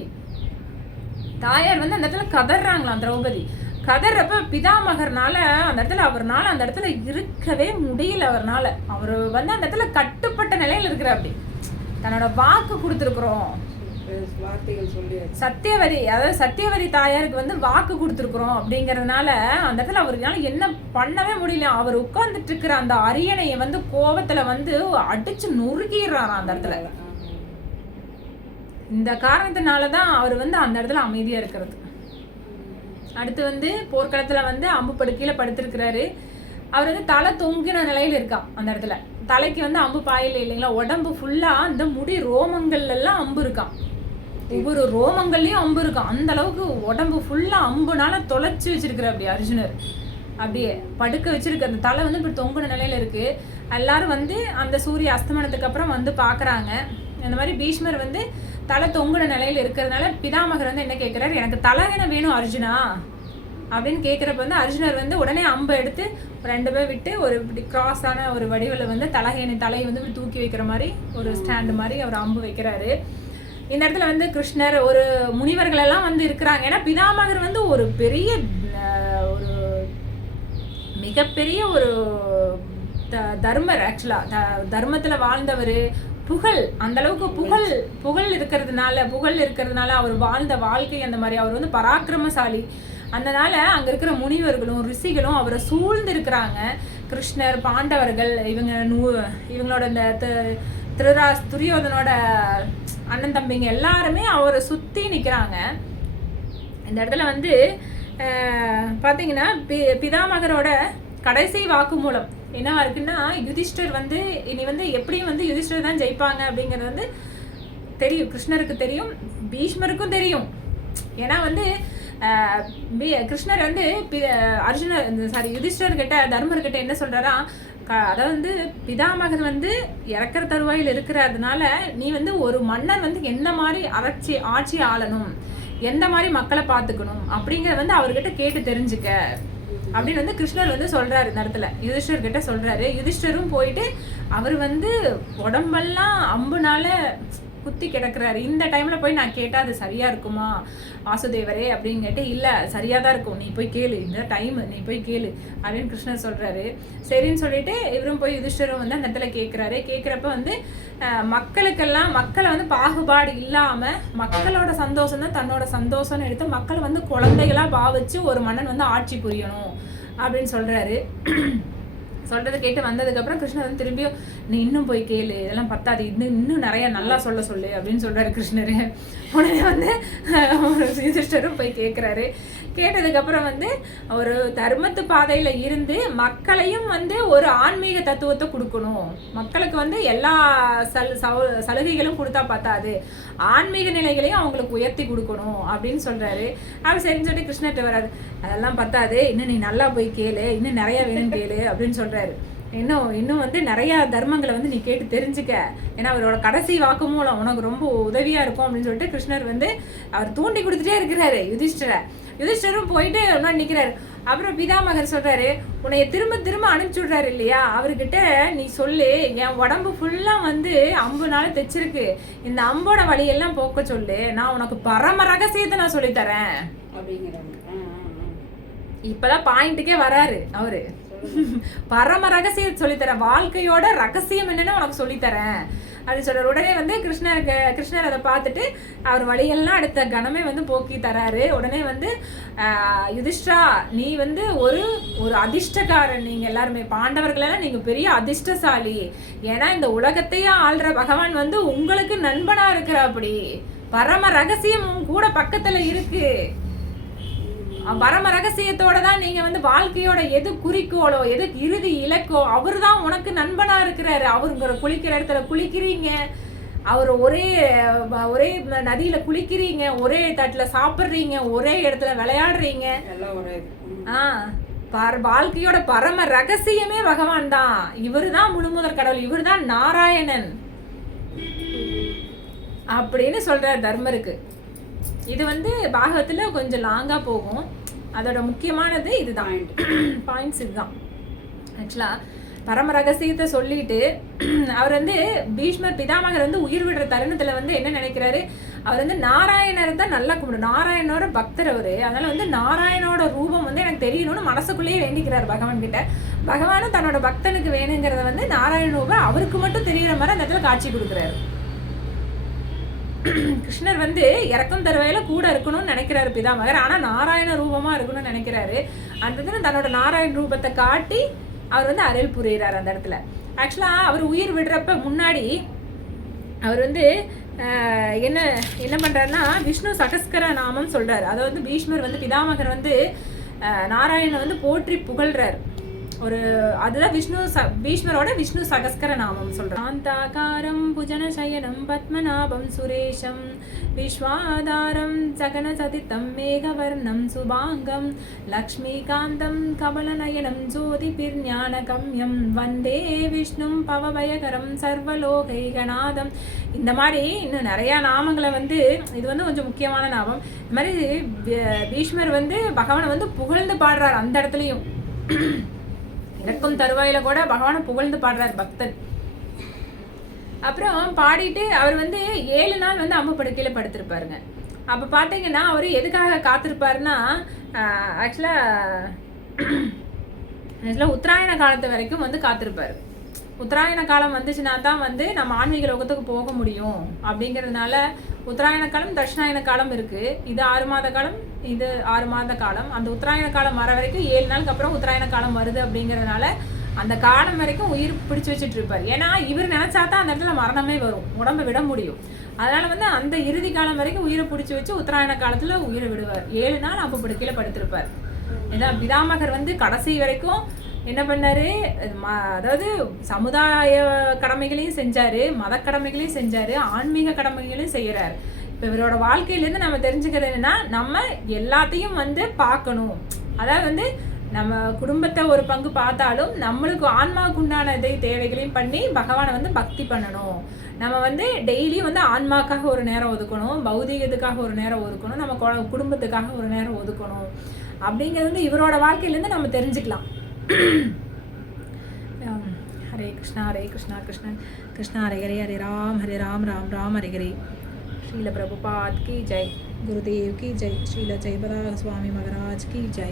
தாயார் வந்து அந்த இடத்துல கதறாங்களாம். திரௌபதி கதறப்ப பிதாமகர்னால அந்த இடத்துல இருக்கவே முடியல. அவர் வந்து அந்த இடத்துல கட்டுப்பட்ட நிலையில இருக்கிற அப்படி தன்னோட வாக்கு கொடுத்துருக்குறோம். சத்தியவதி தாயாருக்கு வந்து வாக்கு கொடுத்துருக்குறோம் அப்படிங்கறதுனால அந்த இடத்துல அவருனால என்ன பண்ணவே முடியல. அவர் உட்கார்ந்துட்டு இருக்கிற அந்த அரியணையை வந்து கோபத்துல வந்து அடிச்சு நொறுக்கிடுறாராம் அந்த இடத்துல. இந்த காரணத்தினாலதான் அவர் வந்து அந்த இடத்துல அமைதியா இருக்கிறது. அடுத்து வந்து போர்க்களத்துல வந்து அம்பு படுக்கையில படுத்திருக்கிறாரு. அவர் வந்து தலை தொங்கின நிலையில இருக்கான். அந்த இடத்துல தலைக்கு வந்து அம்பு பாயில இல்லைங்களா, உடம்பு ஃபுல்லா அந்த முடி ரோமங்கள்ல எல்லாம் அம்பு இருக்கான். ஒவ்வொரு ரோமங்கள்லயும் அம்பு இருக்கான். அந்த அளவுக்கு உடம்பு ஃபுல்லா அம்புனால தொலைச்சு வச்சிருக்கிற அப்படி அர்ஜுனர் அப்படியே படுக்க வச்சிருக்கு. அந்த தலை வந்து இப்படி தொங்குன நிலையில இருக்கு. எல்லாரும் வந்து அந்த சூரிய அஸ்தமனத்துக்கு அப்புறம் வந்து பாக்குறாங்க. இந்த மாதிரி பீஷ்மர் வந்து தலை தொங்குன நிலையில இருக்கிறதுனால பிதாமகர் வந்து என்ன கேட்கிறாரு, எனக்கு தலகணை வேணும் அர்ஜுனா அப்படின்னு கேட்குறப்ப வந்து அர்ஜுனர் வந்து உடனே அம்பை எடுத்து 2 பேர் விட்டு ஒரு இப்படி கிராஸான ஒரு வடிவில் வந்து தலையை வந்து தூக்கி வைக்கிற மாதிரி ஒரு ஸ்டாண்டு மாதிரி அவர் அம்பு வைக்கிறாரு. இந்த இடத்துல வந்து கிருஷ்ணர் ஒரு முனிவர்கள் எல்லாம் வந்து இருக்கிறாங்க. ஏன்னா பிதாமகர் வந்து ஒரு பெரிய ஒரு மிகப்பெரிய ஒரு தர்மர். ஆக்சுவலா தர்மத்துல வாழ்ந்தவர். புகழ் அந்த அளவுக்கு புகழ் இருக்கிறதுனால அவர் வாழ்ந்த வாழ்க்கை அந்த மாதிரி. அவர் வந்து பராக்கிரமசாலி. அதனால அங்க இருக்கிற முனிவர்களும் ரிஷிகளும் அவரை சூழ்ந்து இருக்கிறாங்க. கிருஷ்ணர், பாண்டவர்கள், இவங்களோட இந்த துரியோதனோட அண்ணன் தம்பிங்க எல்லாருமே அவரை சுத்தி நிக்கிறாங்க. இந்த இடத்துல வந்து பாத்தீங்கன்னா பிதாமகரோட கடைசி வாக்குமூலம் என்னவா இருக்குன்னா, யுதிஷ்டர் வந்து இனி வந்து எப்படியும் வந்து யுதிஷ்டர் தான் ஜெயிப்பாங்க அப்படிங்கிறது வந்து தெரியும். கிருஷ்ணருக்கு தெரியும், பீஷ்மருக்கும் தெரியும். ஏன்னா வந்து கிருஷ்ணர் வந்து யுதிஷ்டர் தர்மர்கிட்ட என்ன சொல்றாரா, அதாவது வந்து பிதாமகர் வந்து இறக்குற தருவாயில் இருக்கிறதுனால நீ வந்து ஒரு மன்னர் வந்து எந்த மாதிரி ஆட்சி ஆளணும், எந்த மாதிரி மக்களை பார்த்துக்கணும் அப்படிங்கிறத வந்து அவர்கிட்ட கேட்டு தெரிஞ்சுக்க அப்படின்னு வந்து கிருஷ்ணர் வந்து சொல்றாரு. இந்த இடத்துல யுதிஷ்டர் கிட்ட சொல்றாரு. யுதிஷ்டரும் போயிட்டு அவர் வந்து உடம்பெல்லாம் அம்புனால குத்தி கிடக்குறாரு. இந்த டைம்ல போய் நான் கேட்டா அது சரியா இருக்குமா வாசுதேவரே அப்படின்னு கேட்டு, இல்ல சரியா தான் இருக்கும், நீ போய் கேளு, இந்த டைம் நீ போய் கேளு அப்படின்னு கிருஷ்ணர் சொல்றாரு. சரின்னு சொல்லிட்டு இவரும் போய் யுதிஷ்டரும் வந்து அந்த இடத்துல கேட்கிறாரு. கேட்கிறப்ப வந்து மக்களை வந்து பாகுபாடு இல்லாம மக்களோட சந்தோஷம் தான் தன்னோட சந்தோஷம்னு எடுத்து மக்களை வந்து குழந்தைகளா பாவிச்சு ஒரு மன்னன் வந்து ஆட்சி புரியணும் அப்படின்னு சொல்றாரு. சொல்றதை கேட்டு வந்ததுக்கு அப்புறம் கிருஷ்ணர் வந்து திரும்பியும் நீ இன்னும் போய் கேளு, இதெல்லாம் பத்தாது, இன்னும் நிறைய நல்லா சொல்லு அப்படின்னு சொல்றாரு கிருஷ்ணர். உடனே வந்து யுதிஷ்டரும் போய் கேட்கிறாரு. கேட்டதுக்கு அப்புறம் வந்து ஒரு தர்மத்து பாதையில இருந்து மக்களையும் வந்து ஒரு ஆன்மீக தத்துவத்தை கொடுக்கணும். மக்களுக்கு வந்து எல்லா சலுகைகளும் கொடுத்தா பத்தாது, ஆன்மீக நிலைகளையும் அவங்களுக்கு உயர்த்தி கொடுக்கணும் அப்படின்னு சொல்றாரு. அவர் சரின்னு சொல்லிட்டு கிருஷ்ணர்கிட்ட வராது, அதெல்லாம் பத்தாது, இன்னும் நீ நல்லா போய் கேளு, இன்னும் நிறைய வேணும் கேளு அப்படின்னு சொல்றாரு. இன்னும் வந்து நிறைய தர்மங்களை வந்து நீ கேட்டு தெரிஞ்சுக்க, ஏன்னா அவரோட கடைசி வாக்குமூலம் உனக்கு ரொம்ப உதவியா இருக்கும் அப்படின்னு சொல்லிட்டு கிருஷ்ணர் வந்து அவர் தூண்டி கொடுத்துட்டே இருக்கிறாரு யுதிஷ்டரும் போயிட்டு நிக்கிறாரு. அப்புறம் பிதாமகர் சொல்றாரு, உன்னைய திரும்ப அனுப்பிச்சு விடுறாரு இல்லையா, அவர்கிட்ட நீ சொல்லு, என் உடம்பு ஃபுல்லா வந்து அம்புனால தைச்சிருக்கு, இந்த அம்போட வழியெல்லாம் போக்க சொல்லு, நான் உனக்கு பரம ரகசியத்தை நான் சொல்லித்தரேன் அப்படிங்கிறாங்க. இப்பதான் பாயிண்ட்டுக்கே வராரு அவரு. பரம ரகசியம் சொல்லித்தரேன், வாழ்க்கையோட ரகசியம் என்னன்னு உனக்கு சொல்லித்தரேன் அப்படின்னு சொல்றாரு. உடனே வந்து கிருஷ்ணர் அதை பார்த்துட்டு அவர் வழியெல்லாம் அடுத்த கணமே வந்து போக்கி தராரு. உடனே வந்து யுதிஷ்டா, நீ வந்து ஒரு அதிர்ஷ்டக்காரன், நீங்க எல்லாருமே பாண்டவர்களெல்லாம் நீங்க பெரிய அதிர்ஷ்டசாலி. ஏன்னா இந்த உலகத்தையே ஆள்ற பகவான் வந்து உங்களுக்கு நண்பனா இருக்கிற, அப்படி பரம ரகசியம் கூட பக்கத்துல இருக்கு. பரம ரகசியத்தோட தான் நீங்க வந்து வாழ்க்கையோட எது குறிக்கோளோ, எது இறுதி இலக்கோ, அவர் தான் உனக்கு நண்பனா இருக்கிறாரு. அவருங்கிற குளிக்கிற இடத்துல குளிக்கிறீங்க, அவர் ஒரே நதியில குளிக்கிறீங்க, ஒரே தட்டுல சாப்பிடுறீங்க, ஒரே இடத்துல விளையாடுறீங்க. வாழ்க்கையோட பரம ரகசியமே பகவான் தான். இவரு தான் முழுமுதற் கடவுள், இவரு தான் நாராயணன் அப்படின்னு சொல்றார் தர்மருக்கு. இது வந்து பாகவத்துல கொஞ்சம் லாங்கா போகும். அதோட முக்கியமானது இதுதான், பாயிண்ட்ஸ் இதுதான். ஆக்சுவலா பரம ரகசியத்தை சொல்லிட்டு அவர் வந்து பீஷ்மர் பிதாமகர் வந்து உயிர் விடுற தருணத்துல வந்து என்ன நினைக்கிறாரு, அவர் வந்து நாராயணர் தான் நல்லா கும்பிடும், நாராயணோட பக்தர் அவரு. அதனால வந்து நாராயணோட ரூபம் வந்து எனக்கு தெரியணும்னு மனசுக்குள்ளேயே வேண்டிக்கிறார் பகவான் கிட்ட. பகவானும் தன்னோட பக்தனுக்கு வேணுங்கிறத வந்து நாராயண ரூபம் அவருக்கு மட்டும் தெரியற மாதிரி அந்த இடத்துல காட்சி கொடுக்குறாரு. கிருஷ்ணர் வந்து இறக்கும் தருவாயில கூட இருக்கணும்னு நினைக்கிறாரு பிதாமகர், ஆனா நாராயண ரூபமா இருக்கணும்னு நினைக்கிறாரு. அந்த தன்னோட நாராயண ரூபத்தை காட்டி அவர் வந்து அருள் புரிகிறார் அந்த இடத்துல. ஆக்சுவலா அவர் உயிர் விடுறப்ப முன்னாடி அவர் வந்து என்ன பண்றாருன்னா விஷ்ணு சகஸ்கர நாமம் சொல்றாரு. அதை வந்து பீஷ்மர் வந்து பிதாமகர் வந்து நாராயணனை வந்து போற்றி புகழ்றாரு. அதுதான் பீஷ்மரோட விஷ்ணு சகஸ்கர நாமம் சொல்றான். காந்தாகாரம் புஜனசயனம் பத்மநாபம் சுரேஷம் விஸ்வாதாரம் ஜகன சதித்தம் மேகவர்ணம் சுபாங்கம் லக்ஷ்மிகாந்தம் கமலநயனம் ஜோதிபிர்ஞான கம்யம் வந்தே விஷ்ணும் பவபயகரம் சர்வலோகைகநாதம். இந்த மாதிரி இன்னும் நிறைய நாமங்களை வந்து இது வந்து கொஞ்சம் முக்கியமான நாமம். இந்த மாதிரி பீஷ்மர் வந்து பகவானை வந்து புகழ்ந்து பாடுறார். அந்த இடத்துலயும் இறக்கும் தருவாயில கூட பகவானை புகழ்ந்து பாடுறார் பக்தன். அப்புறம் பாடிட்டு அவர் வந்து 7 நாள் வந்து அம்பு படுக்கையில படுத்திருப்பாருங்க. அப்ப பாத்தீங்கன்னா அவரு எதுக்காக காத்திருப்பாருன்னா ஆக்சுவலா உத்தராயண காலத்து வரைக்கும் வந்து காத்திருப்பாரு. உத்தராயண காலம் வந்துச்சுன்னா தான் வந்து நம்ம ஆன்மீக லோகத்துக்கு போக முடியும் அப்படிங்கிறதுனால உத்தராயண காலம், தட்சிணாயன காலம் இருக்கு. இது 6 மாத காலம், இது 6 மாத காலம். அந்த உத்தராயண காலம் வர வரைக்கும் 7 நாளுக்கு அப்புறம் உத்தராயண காலம் வருது அப்படிங்கிறதுனால அந்த காலம் வரைக்கும் உயிர் பிடிச்சு வச்சுட்டு இருப்பார். ஏன்னா இவர் நினைச்சா தான் அந்த இடத்துல மரணமே வரும், உடம்பை விட முடியும். அதனால வந்து அந்த இறுதி காலம் வரைக்கும் உயிரை பிடிச்சி வச்சு உத்தராயண காலத்துல உயிரை விடுவார். 7 நாள் அம்பு படுக்கையில படுத்திருப்பார். ஏன்னா பிதாமகர் வந்து கடைசி வரைக்கும் என்ன பண்ணாரு, அதாவது சமுதாய கடமைகளையும் செஞ்சாரு, மத கடமைகளையும் செஞ்சாரு, ஆன்மீக கடமைகளையும் செய்யறாரு. இப்போ இவரோட வாழ்க்கையிலேருந்து நம்ம தெரிஞ்சுக்கிறது என்னன்னா, நம்ம எல்லாத்தையும் வந்து பார்க்கணும். அதாவது வந்து நம்ம குடும்பத்தை ஒரு பங்கு பார்த்தாலும் நம்மளுக்கு ஆன்மாவுக்கு உண்டான தேவைகளையும் பண்ணி பகவானை வந்து பக்தி பண்ணணும். நம்ம வந்து டெய்லியும் வந்து ஆன்மாக்காக ஒரு நேரம் ஒதுக்கணும், பௌதிகத்துக்காக ஒரு நேரம் ஒதுக்கணும், நம்ம குடும்பத்துக்காக ஒரு நேரம் ஒதுக்கணும் அப்படிங்கிறது வந்து இவரோட வாழ்க்கையிலேருந்து நம்ம தெரிஞ்சுக்கலாம். हरे कृष्णा कृष्ण कृष्णा हरे हरे राम राम राम हरे हरे। श्रील प्रभुपाद की जय, गुरुदेव की जय, श्रील जयप्रकाश स्वामी महाराज की जय।